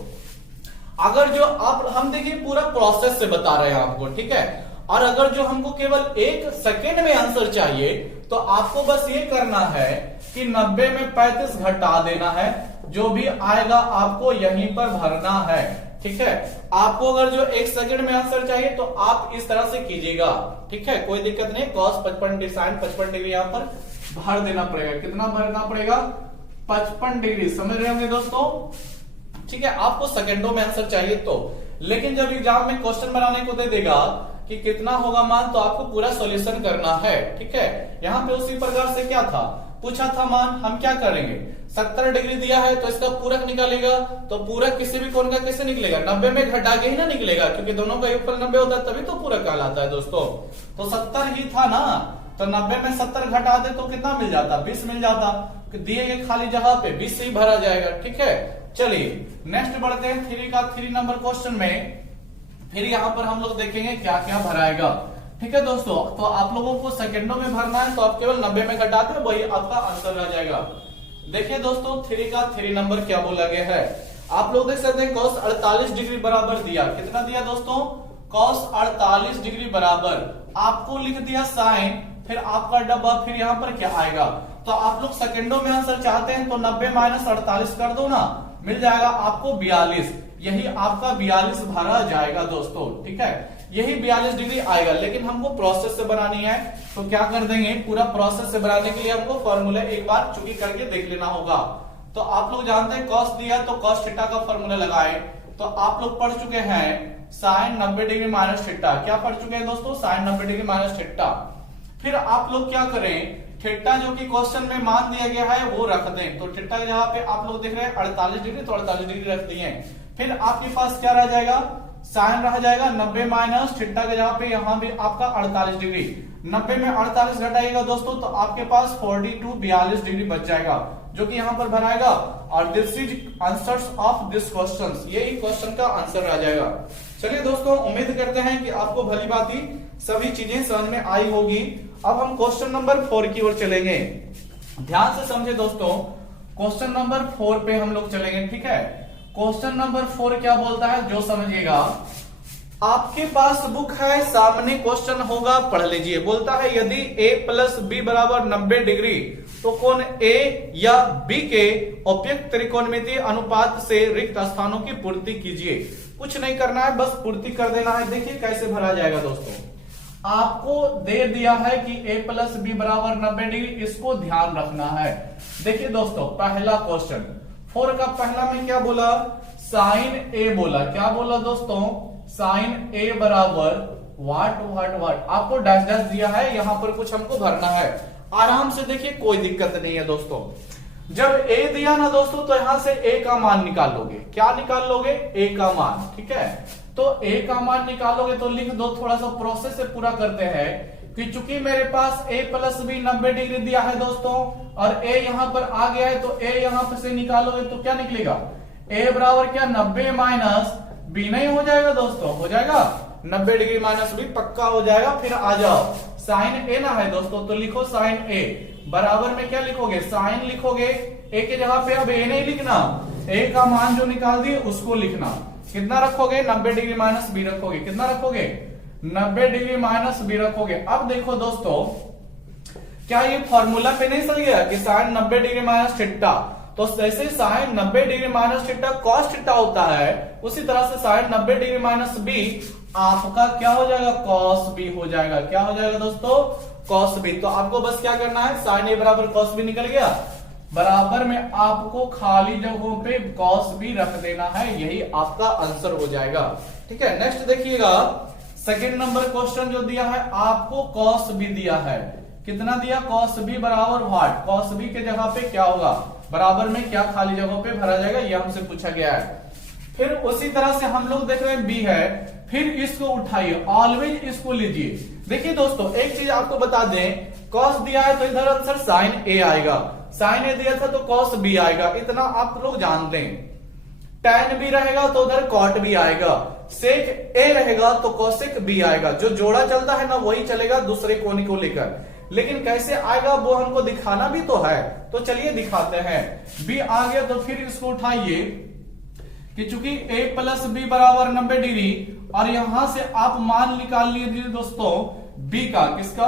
अगर जो आप हम देखिए पूरा प्रोसेस से बता रहे हैं आपको, ठीक है, और अगर जो हमको केवल 1 सेकेंड में आंसर चाहिए तो आपको बस ये करना है कि 90 में 35 घटा देना है, जो भी आएगा आपको यहीं पर भरना है, ठीक है। आपको अगर जो 1 सेकंड में आंसर चाहिए तो आप इस तरह से कीजिएगा, ठीक है, कोई दिक्कत नहीं। कॉस 55 साइन 55 डिग्री यहां पर भर देना पड़ेगा, कितना भरना पड़ेगा, 55 डिग्री, समझ रहे होंगे दोस्तों, ठीक है। आपको सेकंडों में आंसर चाहिए तो, लेकिन जब एग्जाम में क्वेश्चन बनाने को दे देगा कि कितना होगा मान, तो आपको पूरा सॉल्यूशन करना है, ठीक है। यहाँ पे उसी प्रकार से क्या था, पूछा था मान, हम क्या करेंगे, 70 डिग्री दिया है तो इसका पूरक निकालेगा, तो पूरक किसी भी कोण का कैसे निकलेगा, 90 में घटा के ही ना निकलेगा, क्योंकि दोनों का योगफल 90 होता है तभी तो पूरक कहलाता है दोस्तों। तो 70 ही था ना, तो 90 में 70 घटा दे तो कितना मिल जाता, 20 मिल जाता, दिए गए खाली जगह पे 20 से ही भरा जाएगा, ठीक है। चलिए नेक्स्ट बढ़ते हैं 3 नंबर क्वेश्चन में, फिर यहाँ पर हम लोग देखेंगे क्या क्या भराएगा, ठीक है दोस्तों। तो आप लोगों को सेकंडों में भरना है, तो आप केवल 90 में घटाते हैं, वही आपका आंसर रह जाएगा। देखिए दोस्तों 3 नंबर क्या बोला गया है, आप लोग देख सकते हैं cos 48 डिग्री बराबर दिया, कितना दिया दोस्तों, cos 48 डिग्री बराबर, आपको लिख दिया साइन, फिर आपका डब्बा, फिर यहाँ पर क्या आएगा, तो आप लोग सेकंडों में आंसर चाहते हैं तो 90 माइनस 48 कर दो ना, मिल जाएगा आपको 42, यही आपका 42 भरा जाएगा दोस्तों, ठीक है, यही 42 डिग्री आएगा। लेकिन हमको प्रोसेस से बनानी है, तो क्या कर देंगे, पूरा प्रोसेस से बनाने के लिए हमको फॉर्मूला एक बार चुकी करके देख लेना होगा। तो आप लोग जानते हैं कॉस दिया तो कॉस थीटा का फॉर्मूला लगाए, तो आप लोग पढ़ चुके हैं साइन 90 डिग्री माइनस थीटा, क्या पढ़ चुके हैं दोस्तों, साइन 90 डिग्री माइनस थीटा। फिर आप लोग क्या करें, थीटा जो कि क्वेश्चन में मान दिया गया है वो रख दें, तो थीटा के जगह पे आप लोग देख रहे हैं 48 डिग्री, तो 48 डिग्री रख दिए। फिर आपके पास क्या रह जाएगा, साइन रह जाएगा 90 माइनस थीटा के जगह पे यहाँ भी आपका 48 डिग्री, 90 में 48 घटाइएगा दोस्तों, तो आपके पास 42 डिग्री बच जाएगा, जो कि यहाँ पर भराएगा। और this is answers of this question, यही क्वेश्चन का आंसर रह जाएगा। चलिए दोस्तों उम्मीद करते हैं कि आपको भली भांति सभी चीजें समझ में आई होगी। अब हम क्वेश्चन नंबर 4 की ओर चलेंगे, ध्यान से समझे दोस्तों, क्वेश्चन नंबर 4 पे हम लोग चलेंगे, ठीक है। क्वेश्चन नंबर 4 क्या बोलता है, जो समझिएगा, आपके पास बुक है, सामने क्वेश्चन होगा, पढ़ लीजिए। बोलता है यदि a प्लस बी बराबर 90 डिग्री तो कोण a या b के उपयुक्त त्रिकोणमितीय अनुपात से रिक्त स्थानों की पूर्ति कीजिए। कुछ नहीं करना है, बस पूर्ति कर देना है। देखिए कैसे भरा जाएगा दोस्तों, आपको दे दिया है कि a प्लस बी बराबर 90 डिग्री, इसको ध्यान रखना है। देखिए दोस्तों पहला क्वेश्चन 4 का पहला में क्या बोला, साइन a बोला, क्या बोला दोस्तों, साइन a बराबर वाट आपको डैश डैश दिया है, यहां पर कुछ हमको भरना है। आराम से देखिए कोई दिक्कत नहीं है दोस्तों। जब a दिया ना दोस्तों तो यहां से a का मान निकाल लोगे, क्या निकाल लोगे, a का मान, ठीक है। तो a का मान निकालोगे तो लिख दो, थोड़ा सा प्रोसेस से पूरा करते हैं कि चूंकि मेरे पास a प्लस बी 90 डिग्री दिया है दोस्तों, और a यहां पर आ गया है, तो a यहां पर से निकालोगे तो क्या निकलेगा, a बराबर क्या 90 माइनस बी, नहीं हो जाएगा दोस्तों, हो जाएगा 90 डिग्री माइनस बी, पक्का हो जाएगा। फिर आ जाओ साइन a ना है दोस्तों, तो लिखो साइन a बराबर में क्या लिखोगे, साइन लिखोगे, a के जगह पे अब a नहीं लिखना, a का मान जो निकाल दिए उसको लिखना, कितना रखोगे 90 डिग्री माइनस बी रखोगे, कितना रखोगे 90 डिग्री माइनस बी रखोगे। अब देखो दोस्तों क्या ये फॉर्मूला पे नहीं चल गया कि साइन 90 डिग्री माइनस थीटा, तो जैसे sine 90 degree minus theta cos theta होता है, उसी तरह से साइन 90 डिग्री माइनस बी आपका क्या हो जाएगा, कॉस बी हो जाएगा। क्या हो जाएगा दोस्तों, कॉस बी। तो आपको बस क्या करना है, साइन ए बराबर कॉस बी निकल गया, बराबर में आपको खाली जगहों पे कॉस बी रख देना है, यही आपका आंसर हो जाएगा। ठीक है, नेक्स्ट देखिएगा सेकेंड नंबर क्वेश्चन जो दिया है आपको कॉस बी दिया है, कितना दिया, कॉस बी बराबर व्हाट, कॉस बी के जगह पे क्या होगा, बराबर में क्या खाली जगहों पे भरा जाएगा, ये हमसे पूछा गया है। फिर उसी तरह से हम लोग देख रहे हैं बी है, फिर इसको उठाइए, ऑलवेज इसको लीजिए। देखिए दोस्तों एक चीज आपको बता दें, कॉस दिया है तो इधर आंसर साइन ए आएगा, साइन ए दिया था तो कॉस बी आएगा, इतना आप लोग जान लें। टैन बी रहेगा तो उधर कॉट बी आएगा, सेक ए रहेगा तो कोसेक बी आएगा, जो जोड़ा चलता है ना वही चलेगा दूसरे कोण को लेकर। लेकिन कैसे आएगा वो हमको दिखाना भी तो है, तो चलिए दिखाते हैं। बी आ गया तो फिर इसको उठाइए कि चूंकि a प्लस बी बराबर 90 डिग्री, और यहां से आप मान निकाल लीजिए दोस्तों b का, किसका,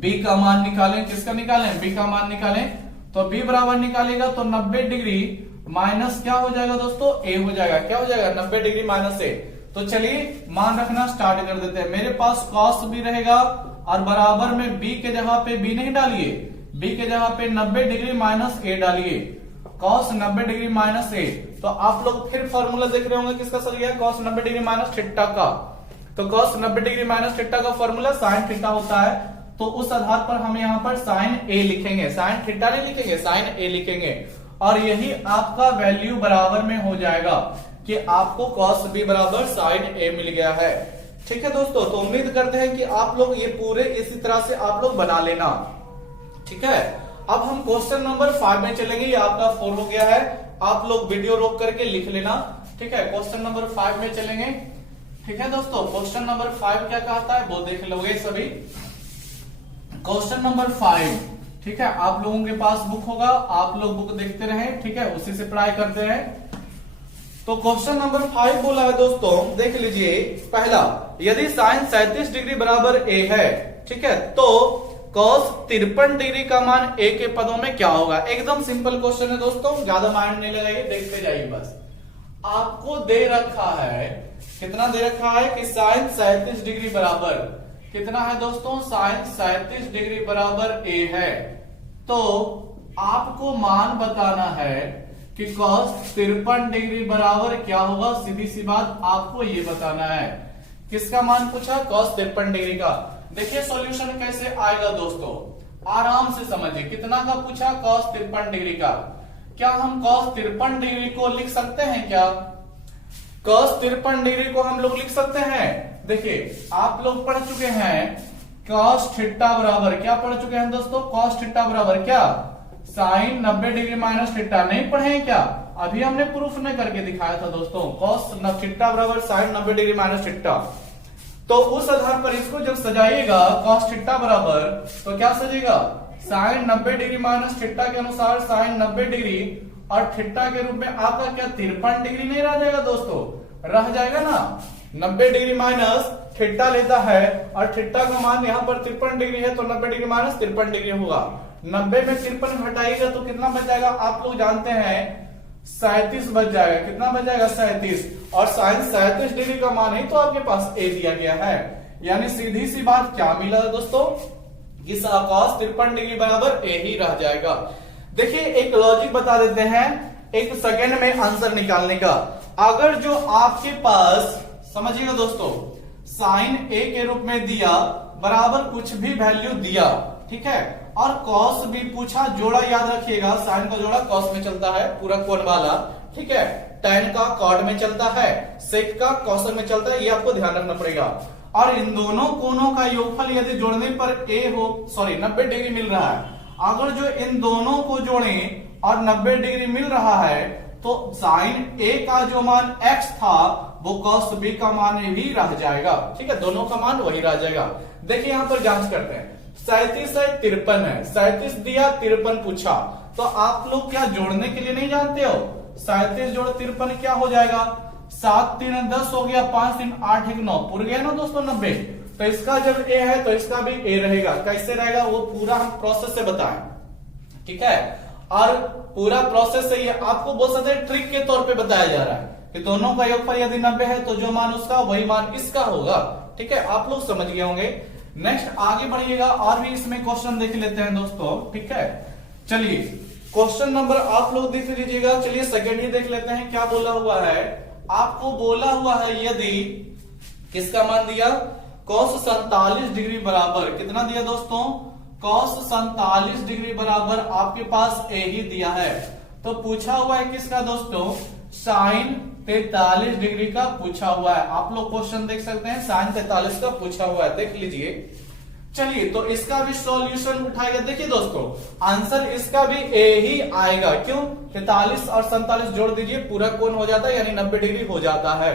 b का मान निकालें, किसका निकालें, b का मान निकालें, तो b बराबर निकालेगा तो 90 डिग्री माइनस क्या हो जाएगा दोस्तों, a हो जाएगा, क्या हो जाएगा 90 डिग्री माइनस a। तो चलिए मान रखना स्टार्ट कर देते हैं। मेरे पास cos b रहेगा और बराबर में b के जगह पे b नहीं डालिए, b के जगह पे 90 डिग्री माइनस a डालिए, cos 90 डिग्री माइनस a। तो आप लोग फिर फॉर्मूला देख रहे होंगे किसका सर गया, cos 90 डिग्री माइनस थीटा का। तो cos 90 डिग्री माइनस थीटा का फॉर्मूला sin थीटा होता है, तो उस आधार पर हम यहाँ पर sin a लिखेंगे, sin थीटा नहीं लिखेंगे, sin a लिखेंगे, और यही आपका वैल्यू बराबर में हो जाएगा कि आपको cos b बराबर sin a मिल गया है। ठीक है दोस्तों, तो उम्मीद करते हैं कि आप लोग ये पूरे इसी तरह से आप लोग बना लेना। ठीक है, अब हम क्वेश्चन नंबर 5 में चलेंगे, ये आपका 4 हो गया है, आप लोग वीडियो रोक करके लिख लेना। ठीक है, क्वेश्चन नंबर 5 में चलेंगे। ठीक है दोस्तों, क्वेश्चन नंबर 5 क्या कहता है वो देख लोगे सभी। क्वेश्चन नंबर 5, ठीक है, आप लोगों के पास बुक होगा, आप लोग बुक देखते रहें, ठीक है, उसी से पढ़ाई करते रहें। तो क्वेश्चन नंबर 5 बोला है दोस्तों, देख लीजिए। पहला, यदि साइन 37 डिग्री बराबर a है, ठीक है, तो cos 53 डिग्री का मान a के पदों में क्या होगा। एकदम सिंपल क्वेश्चन है दोस्तों, ज्यादा माइंड नहीं लगाइए, देखते जाइए बस। आपको दे रखा है, कितना दे रखा है कि साइन 37 डिग्री बराबर कितना है दोस्तों, साइन 37 डिग्री बराबर a है। तो आपको मान बताना है कि cos 53 डिग्री बराबर क्या होगा, सीधी सी बात आपको ये बताना है। किसका मान पूछा, cos 53 डिग्री का। देखिए सॉल्यूशन कैसे आएगा दोस्तों, आराम से समझिए। कितना का पूछा, cos 53 डिग्री का। क्या हम cos 53 डिग्री को लिख सकते हैं क्या, cos 53 डिग्री को हम लोग लिख सकते हैं। देखिए आप लोग पढ़ चुके हैं cos थीटा बराबर क्या पढ़ चुके हैं दोस्तों, cos थीटा बराबर क्या, साइन 90 डिग्री माइनस थीटा। नहीं पढ़े क्या, अभी हमने प्रूफ नहीं करके दिखाया था दोस्तों, cos थीटा बराबर साइन 90 डिग्री माइनस थीटा। तो उस आधार पर इसको जब सजाइएगा cos थीटा बराबर, तो क्या सजेगा, साइन 90 डिग्री माइनस थीटा के अनुसार साइन 90 डिग्री, और थीटा के रूप में आपका क्या 53 डिग्री नहीं रह जाएगा दोस्तों, रह जाएगा ना। 90 डिग्री माइनस थीटा लेता है, और थीटा का मान यहाँ पर 53 डिग्री है, तो 90 डिग्री माइनस 53 डिग्री होगा। 90 में 53 घटाइएगा तो कितना बच जाएगा, आप लोग जानते हैं 37 बच जाएगा। कितना बच जाएगा, 37, और साइन 37 डिग्री का मान ही तो आपके पास ए दिया गया है। यानी सीधी सी बात क्या मिला दोस्तों, कि cos 53 डिग्री बराबर ए ही रह जाएगा। देखिए एक लॉजिक बता देते हैं, एक सेकेंड में आंसर निकालने का। अगर जो आपके पास, समझिएगा दोस्तों, साइन ए के रूप में दिया बराबर कुछ भी वैल्यू दिया, ठीक है, और cos भी पूछा, जोड़ा याद रखिएगा, साइन का जोड़ा cos में चलता है पूरा कोण वाला, ठीक है, tan का cot में चलता है, sec का cosec में चलता है, ये आपको ध्यान रखना पड़ेगा। और इन दोनों कोणों का योगफल यदि जोड़ने पर a हो, 90 डिग्री मिल रहा है, अगर जो इन दोनों को जोड़ें और 90 डिग्री मिल रहा है, तो साइन a का जो मान x था वो cos b का मान ही रह जाएगा। ठीक है, दोनों का मान वही रह जाएगा। देखिए यहां पर जांच करते हैं, 37 है 53 है, 37 दिया 53 पूछा, तो आप लोग क्या जोड़ने के लिए नहीं जानते हो, 37 जोड़ 53 क्या हो जाएगा, 7 3 10 हो गया, 5 3 8 1 9, पूर गया ना दोस्तों 90। तो इसका जब a है तो इसका भी a रहेगा। कैसे रहेगा वो पूरा हम प्रोसेस से बताएं, ठीक है, और पूरा प्रोसेस से ये आपको बोल सकते हैं ट्रिक के तौर पे बताया जा रहा है कि दोनों का योगफल यदि 90 है तो जो मान उसका वही मान इसका होगा। ठीक है, आप लोग समझ गए होंगे। नेक्स्ट आगे बढ़िएगा और भी इसमें क्वेश्चन देख लेते हैं दोस्तों, ठीक है। चलिए क्वेश्चन नंबर आप लोग देख लीजिएगा। चलिए सेकंड ही देख लेते हैं क्या बोला हुआ है। आपको बोला हुआ है यदि किसका मान दिया, cos 47 डिग्री बराबर कितना दिया दोस्तों, cos 47 डिग्री बराबर आपके पास ए ही दिया है। तो पूछा हुआ है किसका दोस्तों, sin 43 डिग्री का पूछा हुआ है। आप लोग क्वेश्चन देख सकते हैं, sin 43 का पूछा हुआ है, देख लीजिए। चलिए तो इसका भी सॉल्यूशन उठाएगा। देखिए दोस्तों आंसर इसका भी ए ही आएगा। क्यों, 43 और 47 जोड़ दीजिए, पूरा कोण हो जाता है, यानी 90 डिग्री हो जाता है।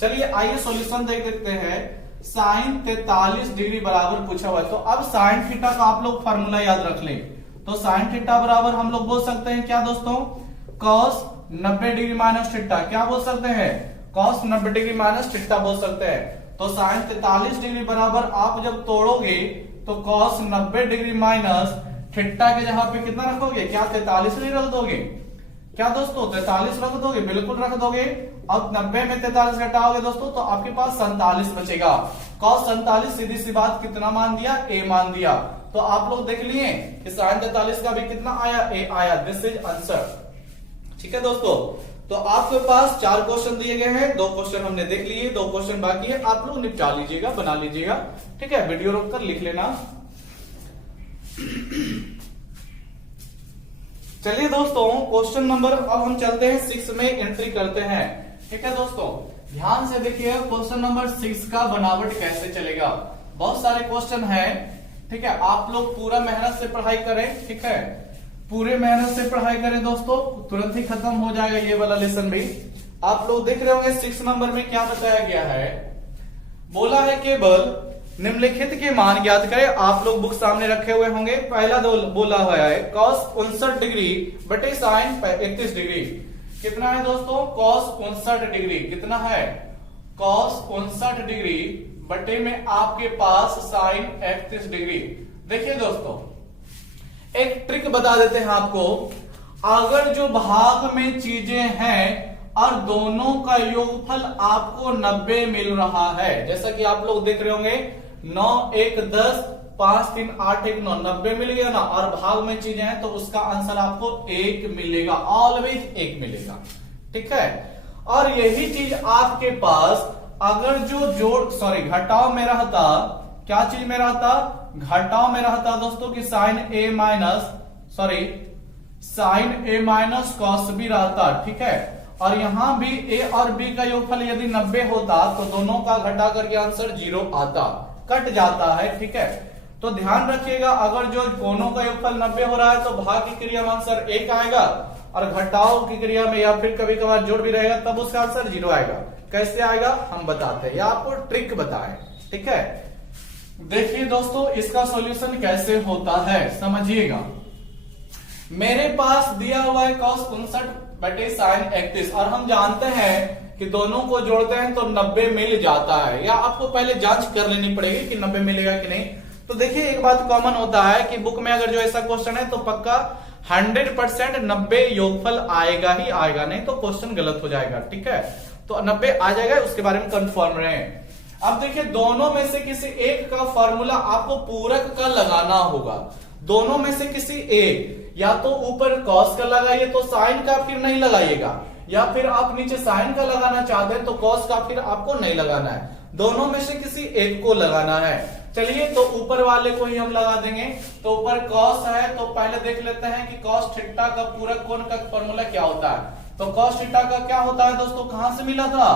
चलिए आइए सॉल्यूशन देख देखते हैं। sin 43 डिग्री बराबर पूछा हुआ है, तो अब sin थीटा का आप लोग फार्मूला याद रख लें। तो sin थीटा बराबर हम लोग बोल सकते हैं क्या दोस्तों, cos 90 डिग्री माइनस थीटा। क्या बोल सकते हैं, cos 90 डिग्री माइनस थीटा बोल सकते हैं। तो sin 43 डिग्री बराबर आप जब तोड़ोगे तो cos 90 डिग्री माइनस थीटा के जगह पे कितना रखोगे, क्या 43 नहीं रख दोगे, क्या दोस्तों 43 रख दोगे, बिल्कुल रख दोगे। अब 90 में 43 घटाओगे दोस्तों तो आपके पास 47 बचेगा। cos 47 सीधी सी बात कितना मान दिया, ए मान दिया। तो आप लोग देख लिए कि sin 43 का भी कितना आया, ए आया। दिस इज आंसर, ठीक है दोस्तों। तो आपके पास 4 क्वेश्चन दिए गए हैं, 2 क्वेश्चन हमने देख लिए, 2 क्वेश्चन बाकी है। आप लोग निपटा लीजिएगा, बना लीजिएगा, ठीक है। वीडियो रोककर लिख लेना। चलिए दोस्तों क्वेश्चन नंबर अब हम चलते हैं 6 में एंट्री करते हैं, ठीक है दोस्तों। ध्यान से देखिए क्वेश्चन नंबर 6 का बनावट कैसे चलेगा। बहुत सारे क्वेश्चन हैं, ठीक है। आप लोग पूरा मेहनत से पढ़ाई करें, ठीक है, पूरे मेहनत से पढ़ाई करें दोस्तों, तुरंत ही खत्म हो जाएगा ये वाला लेसन भी। आप लोग देख रहे होंगे 6 नंबर में क्या बताया गया है। बोला है केवल निम्नलिखित के मान ज्ञात करें। आप लोग बुक सामने रखे हुए होंगे। पहला बोला हुआ है cos 59 डिग्री बटे sin 31 डिग्री। कितना है दोस्तों, cos 59 डिग्री कितना है, cos 59 डिग्री बटे में आपके पास sin 31 डिग्री। देखिए दोस्तों एक ट्रिक बता देते हैं आपको। अगर जो भाग में चीजें हैं और दोनों का योगफल आपको 90 मिल रहा है, जैसा कि आप लोग देख रहे होंगे 9 1 10 5 3 8 1 9, 90 मिल गया ना, और भाग में चीजें हैं तो उसका आंसर आपको 1 मिलेगा, ऑलवेज 1 मिलेगा, ठीक है। और यही चीज आपके पास अगर जो जोड़ घटाव में रहता, क्या चीज में रहता, घटाव में रहता दोस्तों कि sin a minus cos b रहता, ठीक है। और यहां भी a और b का योगफल यदि 90 होता तो दोनों का घटा करके आंसर 0 आता, कट जाता है, ठीक है। तो ध्यान रखिएगा अगर जो कोनों का योगफल 90 हो रहा है तो भाग की क्रिया में आंसर 1 आएगा, और घटाव की क्रिया में या फिर कभी कभार जोड़ भी रहेगा तब उसका आंसर 0 आएगा। कैसे आएगा हम बताते हैं, या आपको ट्रिक बताएं, ठीक है। देखिए दोस्तों इसका सॉल्यूशन कैसे होता है समझिएगा। मेरे पास दिया हुआ है cos 59 बटे sin 31, और हम जानते हैं कि दोनों को जोड़ते हैं तो 90 मिल जाता है, या आपको पहले जांच कर लेनी पड़ेगी कि 90 मिलेगा कि नहीं। तो देखिए एक बात कॉमन होता है कि बुक में अगर जो ऐसा क्वेश्चन है तो पक्का 100% 90 योगफल आएगा ही आएगा, नहीं तो क्वेश्चन गलत हो जाएगा, ठीक है। तो 90 आ जाएगा, उसके बारे में कंफर्म रहें। अब देखिए दोनों में से किसी एक का फॉर्मूला आपको पूरक का लगाना होगा। दोनों में से किसी एक, या तो ऊपर cos का लगाइए तो sin का फिर नहीं लगाइएगा, या फिर आप नीचे sin का लगाना चाहते हैं तो cos का फिर आपको नहीं लगाना है। दोनों में से किसी एक को लगाना है। चलिए तो ऊपर वाले को ही हम लगा देंगे। तो ऊपर cos है तो पहले देख लेते हैं कि cos थीटा का पूरक कोण का फॉर्मूला क्या होता है। तो cos थीटा का क्या होता है दोस्तों, कहां से मिला था,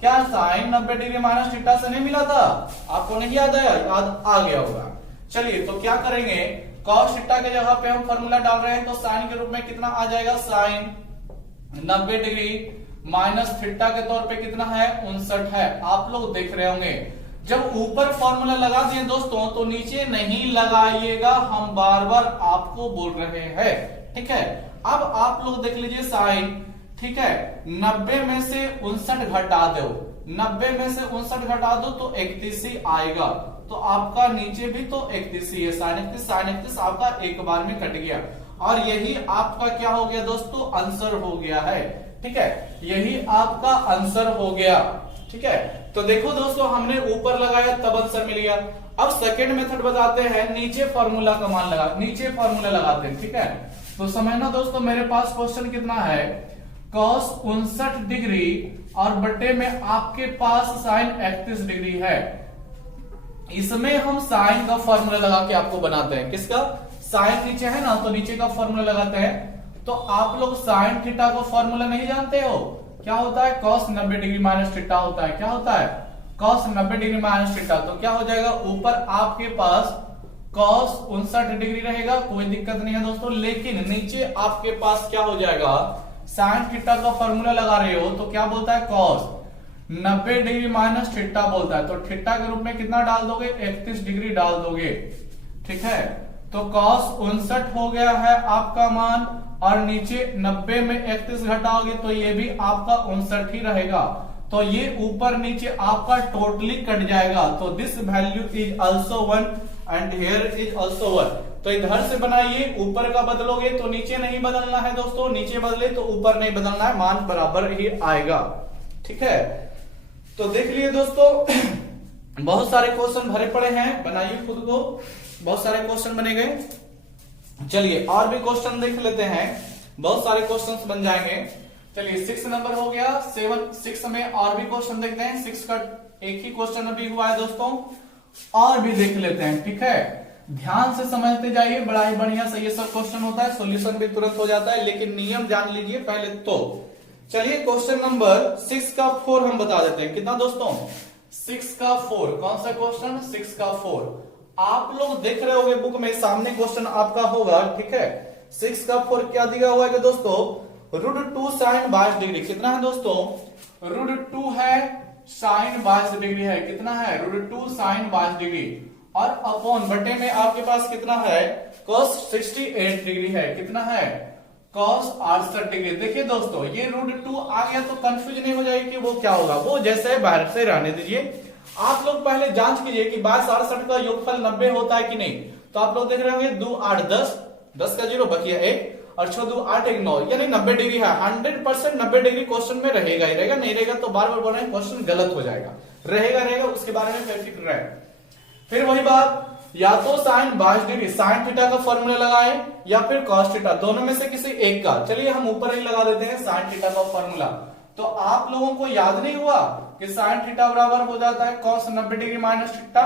क्या sin 90 डिग्री माइनस थीटा से नहीं मिला था, आपको नहीं याद आया, याद आ गया होगा। चलिए तो क्या करेंगे, cos थीटा के जगह पे हम फॉर्मूला डाल रहे हैं तो sin के रूप में कितना आ जाएगा, sin 90 डिग्री माइनस थीटा के तौर पे कितना है 59 है। आप लोग देख रहे होंगे जब ऊपर फॉर्मूला लगा दिए दोस्तों तो नीचे नहीं लगाइएगा, हम बार बार आपको बोल रहे हैं, ठीक है। अब आप लोग देख लीजिए sin, ठीक है, 90 में से 59 घटा दो, 90 में से 59 घटा दो तो 31 ही आएगा। तो आपका नीचे भी तो 31 ही है, sin 31 आपका एक बार में कट गया, और यही आपका क्या हो गया दोस्तों, आंसर हो गया है, ठीक है। यही आपका आंसर हो गया, ठीक है। तो देखो दोस्तों हमने ऊपर लगाया तब आंसर मिल गया, अब सेकेंड मेथड बताते हैं, नीचे फॉर्मूला का मान लगा, नीचे फॉर्मूला लगाते हैं, ठीक है। तो समझना दोस्तों, मेरे पास क्वेश्चन कितना है, cos 59 डिग्री और बटे में आपके पास sin 31 डिग्री है। इसमें हम साइन का फॉर्मूला लगा के आपको बनाते हैं, किसका, साइन नीचे है ना, तो नीचे का फॉर्मूला लगाते हैं। तो आप लोग साइन थीटा का फॉर्मूला नहीं जानते हो, क्या होता है, cos 90 डिग्री माइनस थीटा होता है, क्या होता है, cos 90 डिग्री माइनस थीटा। तो क्या हो जाएगा, ऊपर आपके पास cos 59 डिग्री रहेगा, कोई दिक्कत नहीं है दोस्तों, लेकिन नीचे आपके पास क्या हो जाएगा, साइन थीटा का फॉर्मूला लगा रहे हो तो क्या बोलता है, cos 90 डिग्री माइनस थीटा बोलता है। तो थीटा के रूप में कितना डाल दोगे, 31 डिग्री डाल दोगे, ठीक है। तो cos 59 हो गया है आपका मान, और नीचे 90 में 31 घटाओगे तो ये भी आपका 59 ही रहेगा। तो ये ऊपर नीचे आपका टोटली कट जाएगा। तो this value is also 1 and here is also 1। तो इधर से बनाइए, ऊपर का बदलोगे तो नीचे नहीं बदलना है दोस्तों, नीचे बदले तो ऊपर नहीं बदलना है, मान बराबर ही आएगा, ठीक है। तो देख लिए दोस्तों, बहुत सारे क्वेश्चन भरे पड़े हैं, बनाइए खुद को, बहुत सारे क्वेश्चन बने गए। चलिए और भी क्वेश्चन देख लेते हैं, बहुत सारे क्वेश्चंस बन जाएंगे। चलिए 6 नंबर हो गया, 6 में और भी क्वेश्चन देखते हैं। 6 का एक ही क्वेश्चन अभी हुआ है दोस्तों, और भी देख लेते हैं, ठीक है। ध्यान से समझते जाइए, बड़ा ही बढ़िया से ये सब क्वेश्चन होता है, सॉल्यूशन भी तुरंत हो जाता है, लेकिन नियम जान लीजिए पहले तो। चलिए क्वेश्चन नंबर 6 का 4 हम बता देते हैं, कितना दोस्तों, 6 का 4। कौन सा क्वेश्चन, 6 का 4। आप लोग देख रहे होंगे बुक में, सामने क्वेश्चन आपका होगा, ठीक है। 6 का 4 क्या दिया हुआ है दोस्तों, √2 sin 22 डिग्री, कितना है दोस्तों, √2 है, sin 22 डिग्री है, कितना है, √2 sin 22 डिग्री, और अपॉन बटे में आपके पास कितना है, cos 68 डिग्री है, कितना है, cos 68 डिग्री। देखिए दोस्तों, ये √2 आ गया तो कंफ्यूज नहीं हो जाएगी कि वो क्या होगा, वो जैसे बाहर से रहने दीजिए। आप लोग पहले जांच कीजिए कि 22 68 का योगफल 90 होता है कि नहीं। तो आप लोग देख रहे होंगे 2 8 10, 10 का 0 बकिया 1, और 6 2 8 1 9, यानी 90 डिग्री है। 100% 90 डिग्री क्वेश्चन में रहेगा ही रहेगा, नहीं रहेगा तो बार बार बोल रहे हैं क्वेश्चन गलत हो जाएगा, रहेगा उसके बारे में बेफिक्र रहे। फिर वही बात, या तो साइन 22 डिग्री, साइन थीटा का फॉर्मूला लगाए, या फिर कॉस थीटा, दोनों में से किसी एक का। चलिए हम ऊपर ही लगा देते हैं साइन थीटा का फॉर्मूला। तो आप लोगों को याद नहीं हुआ कि साइन थीटा बराबर हो जाता है cos 90 डिग्री माइनस थीटा।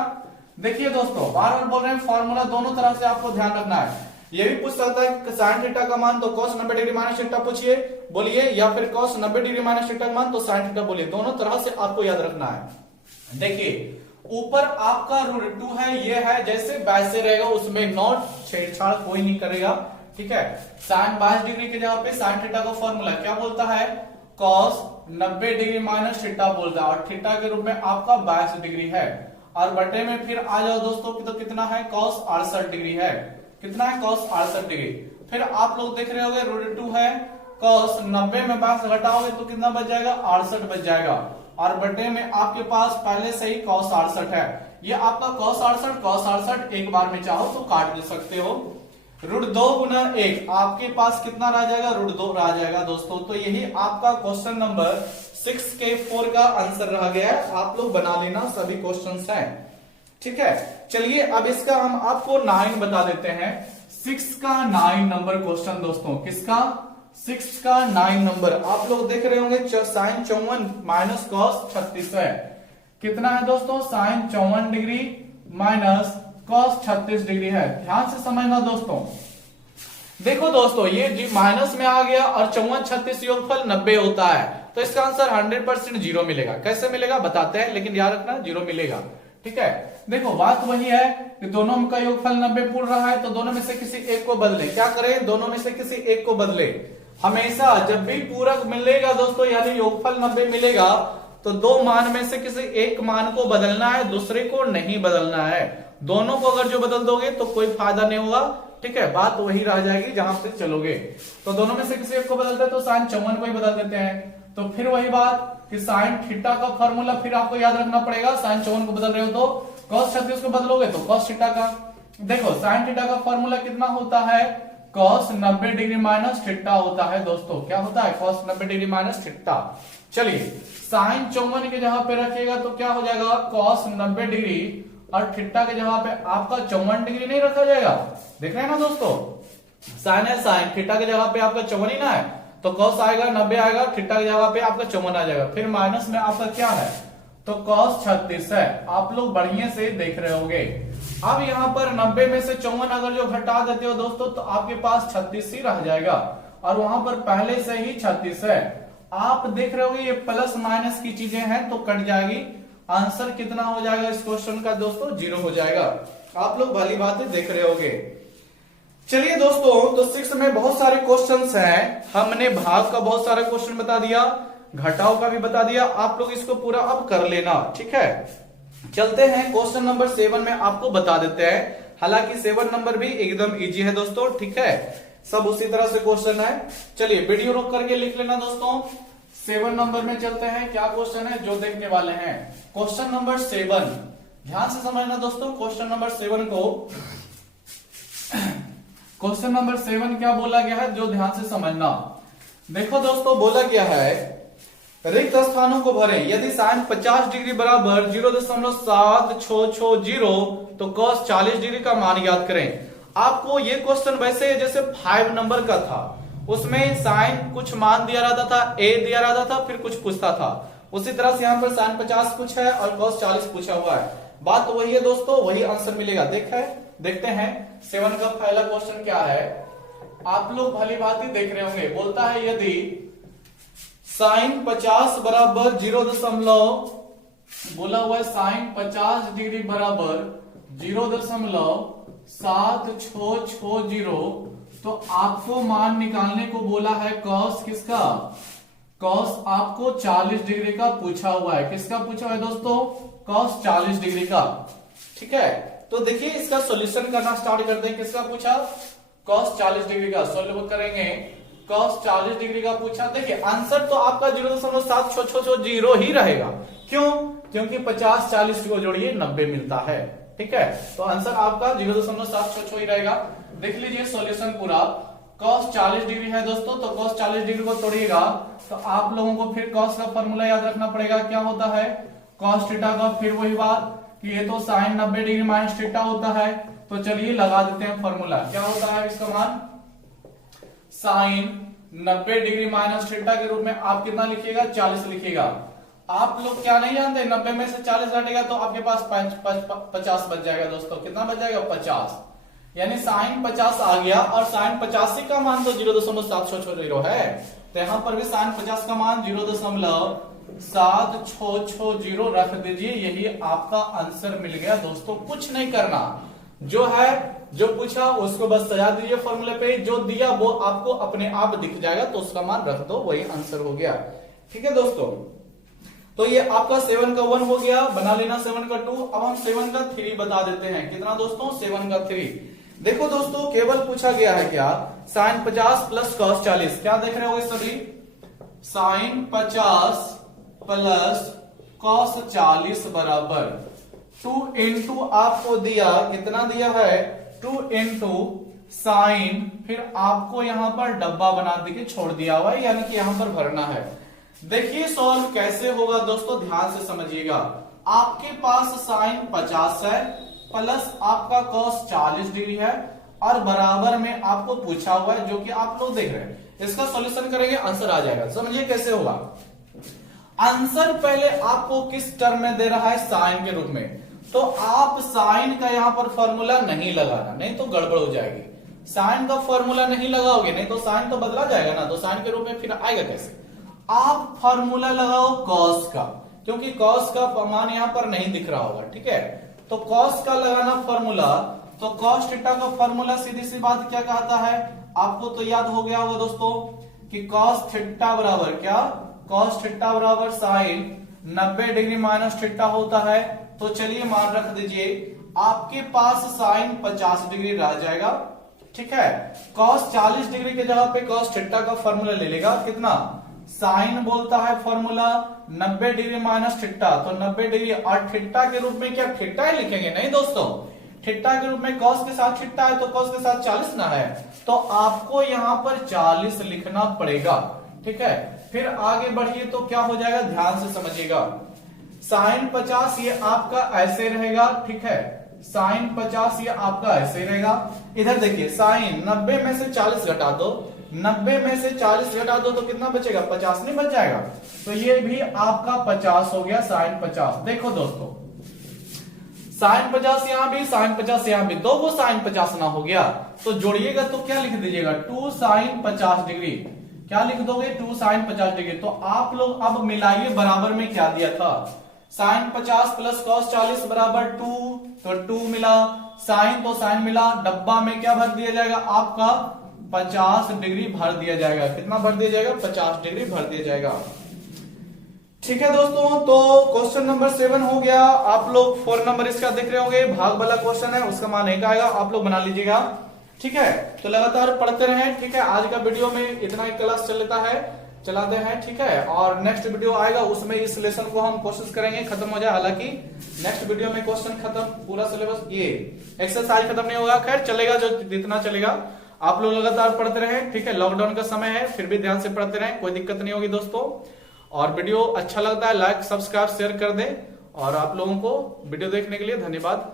देखिए दोस्तों, बार बार बोल रहे हैं फॉर्मूला दोनों तरह से आपको ध्यान रखना है। ये भी पूछ सकता है कि साइन थीटा का मान तो cos 90 डिग्री माइनस थीटा पूछिए बोलिए, या फिर cos 90 डिग्री माइनस थीटा का मान तो साइन थीटा बोलिए, दोनों तरह से आपको याद रखना है। देखिए ऊपर आपका √2 है, ये है जैसे वैसे रहेगा, उसमें नॉट छेड़छाड़ कोई नहीं करेगा, ठीक है। साइन 22 डिग्री के जगह पे साइन थीटा का फॉर्मूला क्या बोलता है, cos 90 डिग्री माइनस थीटा बोलता है, और थीटा के रूप में आपका 22 डिग्री है, और बटे में फिर आ जाओ दोस्तों, तो कितना है, cos 68 डिग्री है, कितना है, cos 68 डिग्री। फिर आप लोग देख रहे होंगे √2 है, cos 90 में 22 घटाओगे तो कितना बच जाएगा, 68 बच जाएगा, और बटे में आपके पास पहले से ही cos 68 है। ये आपका cos 68 एक बार में चाहो तो काट दे सकते हो। √2 गुना 1 आपके पास कितना रह जाएगा, √2 रह जाएगा दोस्तों। तो यही आपका क्वेश्चन नंबर 6 के 4 का आंसर रह गया है, आप लोग बना लेना, सभी क्वेश्चंस हैं, ठीक है। चलिए अब इसका हम आपको 9 बता देते हैं। 6 का 9 नंबर क्वेश्चन दोस्तों, किसका, 6 का 9 नंबर। आप लोग देख रहे होंगे साइन 54 माइनस cos 36 है, कितना है दोस्तों, sine 54 degree minus cos 36 degree है। ध्यान से समझना दोस्तों, देखो दोस्तों ये जी माइनस में आ गया, और 54 36 योगफल 90 होता है, तो इसका आंसर 100% 0 मिलेगा। कैसे मिलेगा बताते हैं, लेकिन याद रखना 0 मिलेगा, ठीक है। देखो बात वही है कि दोनों का योगफल 90 पूर्ण रहा है, तो दोनों में से किसी एक को बदले, क्या करें, दोनों में से किसी एक को बदले। हमेशा जब भी पूरक मिलेगा दोस्तों, यानी योगफल 90 मिलेगा, तो दो मान में से किसी एक मान को बदलना है, दूसरे को नहीं बदलना है। दोनों को अगर जो बदल दोगे तो कोई फायदा नहीं होगा, ठीक है, बात वही रह जाएगी जहां से चलोगे। तो दोनों में से किसी एक को बदलते हैं तो साइन 54 को ही बदल देते हैं। तो फिर वही बात कि साइन थीटा का फॉर्मूला फिर आपको याद रखना पड़ेगा, साइन 54 को बदल रहे हो तो cos 36 को बदलोगे तो cos थीटा का। देखो साइन थीटा का फॉर्मूला कितना होता है, cos 90 डिग्री माइनस थीटा होता है दोस्तों, क्या होता है, cos 90 डिग्री माइनस थीटा। चलिए साइन 54 के जहां पे रखिएगा तो क्या हो जाएगा, cos 90 डिग्री और थीटा की जगह पे आपका 54 डिग्री नहीं रखा जाएगा। देख रहे हैं ना दोस्तों, साइन है साइन, थीटा की जगह पे आपका 54 ही ना है, तो कॉस आएगा 90 आएगा, थीटा की जगह पे आपका 54 आ जाएगा। फिर माइनस में आपका क्या है, तो कॉस 36 है। आप लोग बढ़िया से देख रहे होंगे। अब यहाँ पर 90 में से 54 अगर जो घटा देते हो दोस्तों, तो आपके पास 36 ही रह जाएगा, और वहां पर पहले से ही 36 है। आप देख रहे होगे ये प्लस माइनस की चीजें हैं तो कट जाएगी। आंसर कितना हो जाएगा इस क्वेश्चन का दोस्तों, 0 हो जाएगा। आप लोग भली बात देख रहे होगे। चलिए दोस्तों, तो 6 में बहुत सारे क्वेश्चंस हैं। हमने भाग का बहुत सारा क्वेश्चन बता दिया, घटाव का भी बता दिया। आप लोग इसको पूरा अब कर लेना, ठीक है। चलते हैं क्वेश्चन नंबर 7 में आपको बता देते हैं। हालांकि 7 नंबर भी एकदम इजी है दोस्तों, ठीक है, सब उसी तरह से क्वेश्चन है। चलिए वीडियो रोक करके लिख लेना दोस्तों। 7 नंबर में चलते हैं, क्या क्वेश्चन है जो देखने वाले हैं। क्वेश्चन नंबर 7 ध्यान से समझना दोस्तों। क्वेश्चन नंबर 7 को क्वेश्चन नंबर 7 क्या बोला गया है जो ध्यान से समझना। देखो दोस्तों, बोला गया है रिक्त स्थानों को भरें। यदि साइन 50 डिग्री बराबर 0.7660 तो कॉस 40 डिग्री का मान याद करें। आपको ये क्वेश्चन वैसे जैसे 5 नंबर का था, उसमें साइन कुछ मान दिया रहता था, ए दिया रहता था, फिर कुछ पूछता था। उसी तरह से यहाँ पर साइन 50 कुछ है और कॉस 40 पूछा हुआ है। बात तो वही है दोस्तों, वही आंसर मिलेगा। देखते हैं 7 का पहला क्वेश्चन क्या है। आप लोग भली भांति देख रहे होंगे। बोलता है यदि साइन 50 बराबर 0. बोला हुआ है साइन 50 डिग्री बराबर 0.7660, तो आपको मान निकालने को बोला है कॉस किसका, कॉस आपको 40 डिग्री का पूछा हुआ है। किसका पूछा हुआ है दोस्तों, कॉस 40 डिग्री का, ठीक है। तो देखिए इसका सॉल्यूशन करना स्टार्ट करते हैं। किसका पूछा, कॉस 40 डिग्री का। सॉल्व करेंगे, कॉस 40 डिग्री का पूछा। देखिए आंसर तो आपका 0.7660 ही रहेगा। क्यों, क्योंकि 50 40 को जोड़िए 90 मिलता है, ठीक है। तो आंसर आपका 0.7660 ही रहेगा। देख लीजिए सॉल्यूशन पूरा। कॉस 40 डिग्री है दोस्तों, तो कॉस 40 डिग्री को तोड़िएगा तो आप लोगों को फिर कॉस का फॉर्मूला याद रखना पड़ेगा। क्या होता है, कॉस थीटा का, फिर वही बात कि ये तो साइन 90 डिग्री माइनस थीटा होता है। तो चलिए लगा देते हैं फॉर्मूला। क्या होता है इसका मान, साइन 90 डिग्री माइनस थीटा के रूप में आप कितना लिखिएगा, 40 लिखिएगा। आप लोग क्या नहीं जानते, 90 में से 40 घटेगा तो आपके पास 50 बच जाएगा दोस्तों। कितना बच जाएगा, 50। यानी साइन 50 आ गया, और साइन 85 का मान तो 0.7660 है। तो यहां पर भी साइन 50 का मान 0.7660 रख दीजिए। यही आपका आंसर मिल गया दोस्तों। कुछ नहीं करना, जो है जो पूछा उसको बस सजा दीजिए फॉर्मूले पे, जो दिया वो आपको अपने आप दिख जाएगा, तो उसका मान रख दो, वही आंसर हो गया, ठीक है दोस्तों। तो ये आपका 7 का 1 हो गया, बना लेना 7 का 2। अब हम 7 का 3 बता देते हैं। कितना दोस्तों, 7 का 3। देखो दोस्तों, केवल पूछा गया है क्या, साइन 50 प्लस कॉस 40। क्या देख रहे हो सभी, साइन 50 प्लस कॉस 40 बराबर 2 इंटू आपको दिया, कितना दिया है, 2 इंटू साइन, फिर आपको यहां पर डब्बा बना के छोड़ दिया हुआ है, यानी कि यहां पर भरना है। देखिए सॉल्व कैसे होगा दोस्तों, ध्यान से समझिएगा। आपके पास साइन 50 है प्लस आपका कॉस 40 डिग्री है, और बराबर में आपको पूछा हुआ है, जो कि आप लोग देख रहे हैं। इसका सॉल्यूशन करेंगे, आंसर आ जाएगा। समझिए कैसे होगा। आंसर पहले आपको किस टर्म में दे रहा है, साइन के रूप में। तो आप साइन का यहां पर फॉर्मूला नहीं लगाना, नहीं तो गड़बड़ हो जाएगी। साइन का फॉर्मूला नहीं लगाओगे, नहीं तो साइन तो बदला जाएगा ना, तो साइन के रूप में फिर आएगा कैसे। आप फॉर्मूला लगाओ कॉस का, क्योंकि कॉस का मान यहां पर नहीं दिख रहा होगा, ठीक है। तो कॉस का लगाना फॉर्मूला, तो कॉस थीटा का फॉर्मूला सीधी सी बात क्या कहता है, आपको तो याद हो गया होगा दोस्तों कि कॉस थीटा बराबर क्या, कॉस थीटा बराबर साइन 90 डिग्री माइनस थीटा होता है। तो चलिए मान रख दीजिए, आपके पास साइन 50 डिग्री रह जाएगा, ठीक है। कॉस 40 डिग्री के जगह पे कॉस थीटा का फॉर्मूला ले लेगा, कितना, साइन बोलता है फॉर्मूला 90 डिग्री माइनस थीटा, तो 90 डिग्री, और थीटा के रूप में क्या थीटा ही लिखेंगे, नहीं दोस्तों, थीटा के रूप में कॉस के साथ थीटा है, तो कॉस के साथ 40 ना है, तो आपको यहां पर 40 लिखना पड़ेगा, ठीक है। फिर आगे बढ़िए तो क्या हो जाएगा, ध्यान से समझिएगा। साइन 50 ये आपका ऐसे रहेगा, ठीक है, साइन 50 ये आपका ऐसे रहेगा। इधर देखिए साइन 90 में से 40 घटा दो, 90 में से 40 घटा दो तो कितना बचेगा, 50 नहीं बच जाएगा, तो ये भी आपका 50 हो गया, साइन 50। देखो दोस्तों साइन 50 यहां भी, साइन 50 यहां भी, दो वो साइन 50 ना हो गया, तो जोड़िएगा तो क्या लिख दीजिएगा, 2 साइन 50 डिग्री। क्या लिख दोगे, 2 साइन 50 डिग्री। तो आप लोग अब मिलाइए, बराबर में क्या दिया था, साइन 50 प्लस कॉस 40 बराबर 2, तो 2 मिला, साइन तो साइन मिला, डब्बा में क्या भर दिया जाएगा, आपका 50 डिग्री भर दिया जाएगा। कितना भर दिया जाएगा, 50 डिग्री भर दिया जाएगा। ठीक है दोस्तों, तो क्वेश्चन नंबर 7 हो गया। आप लोग 4 नंबर इसका देख रहे होंगे, भाग वाला क्वेश्चन है, उसका मान 1 आएगा, आप लोग बना लीजिएगा। ठीक है, तो लगातार पढ़ते रहें। ठीक है, आज का वीडियो में इतना ही क्लास चलाते हैं। ठीक है, और नेक्स्ट वीडियो आएगा, उसमें इस लेसन को हम कोशिश करेंगे खत्म हो जाए। हालांकि नेक्स्ट वीडियो में क्वेश्चन खत्म, पूरा सिलेबस, ये एक्सरसाइज खत्म नहीं होगा, खैर चलेगा, जो जितना चलेगा। आप लोग लगातार पढ़ते रहें। ठीक है, लॉकडाउन का समय है, फिर भी ध्यान से पढ़ते रहें, कोई दिक्कत नहीं होगी दोस्तों। और वीडियो अच्छा लगता है लाइक सब्सक्राइब शेयर कर दें। और आप लोगों को वीडियो देखने के लिए धन्यवाद।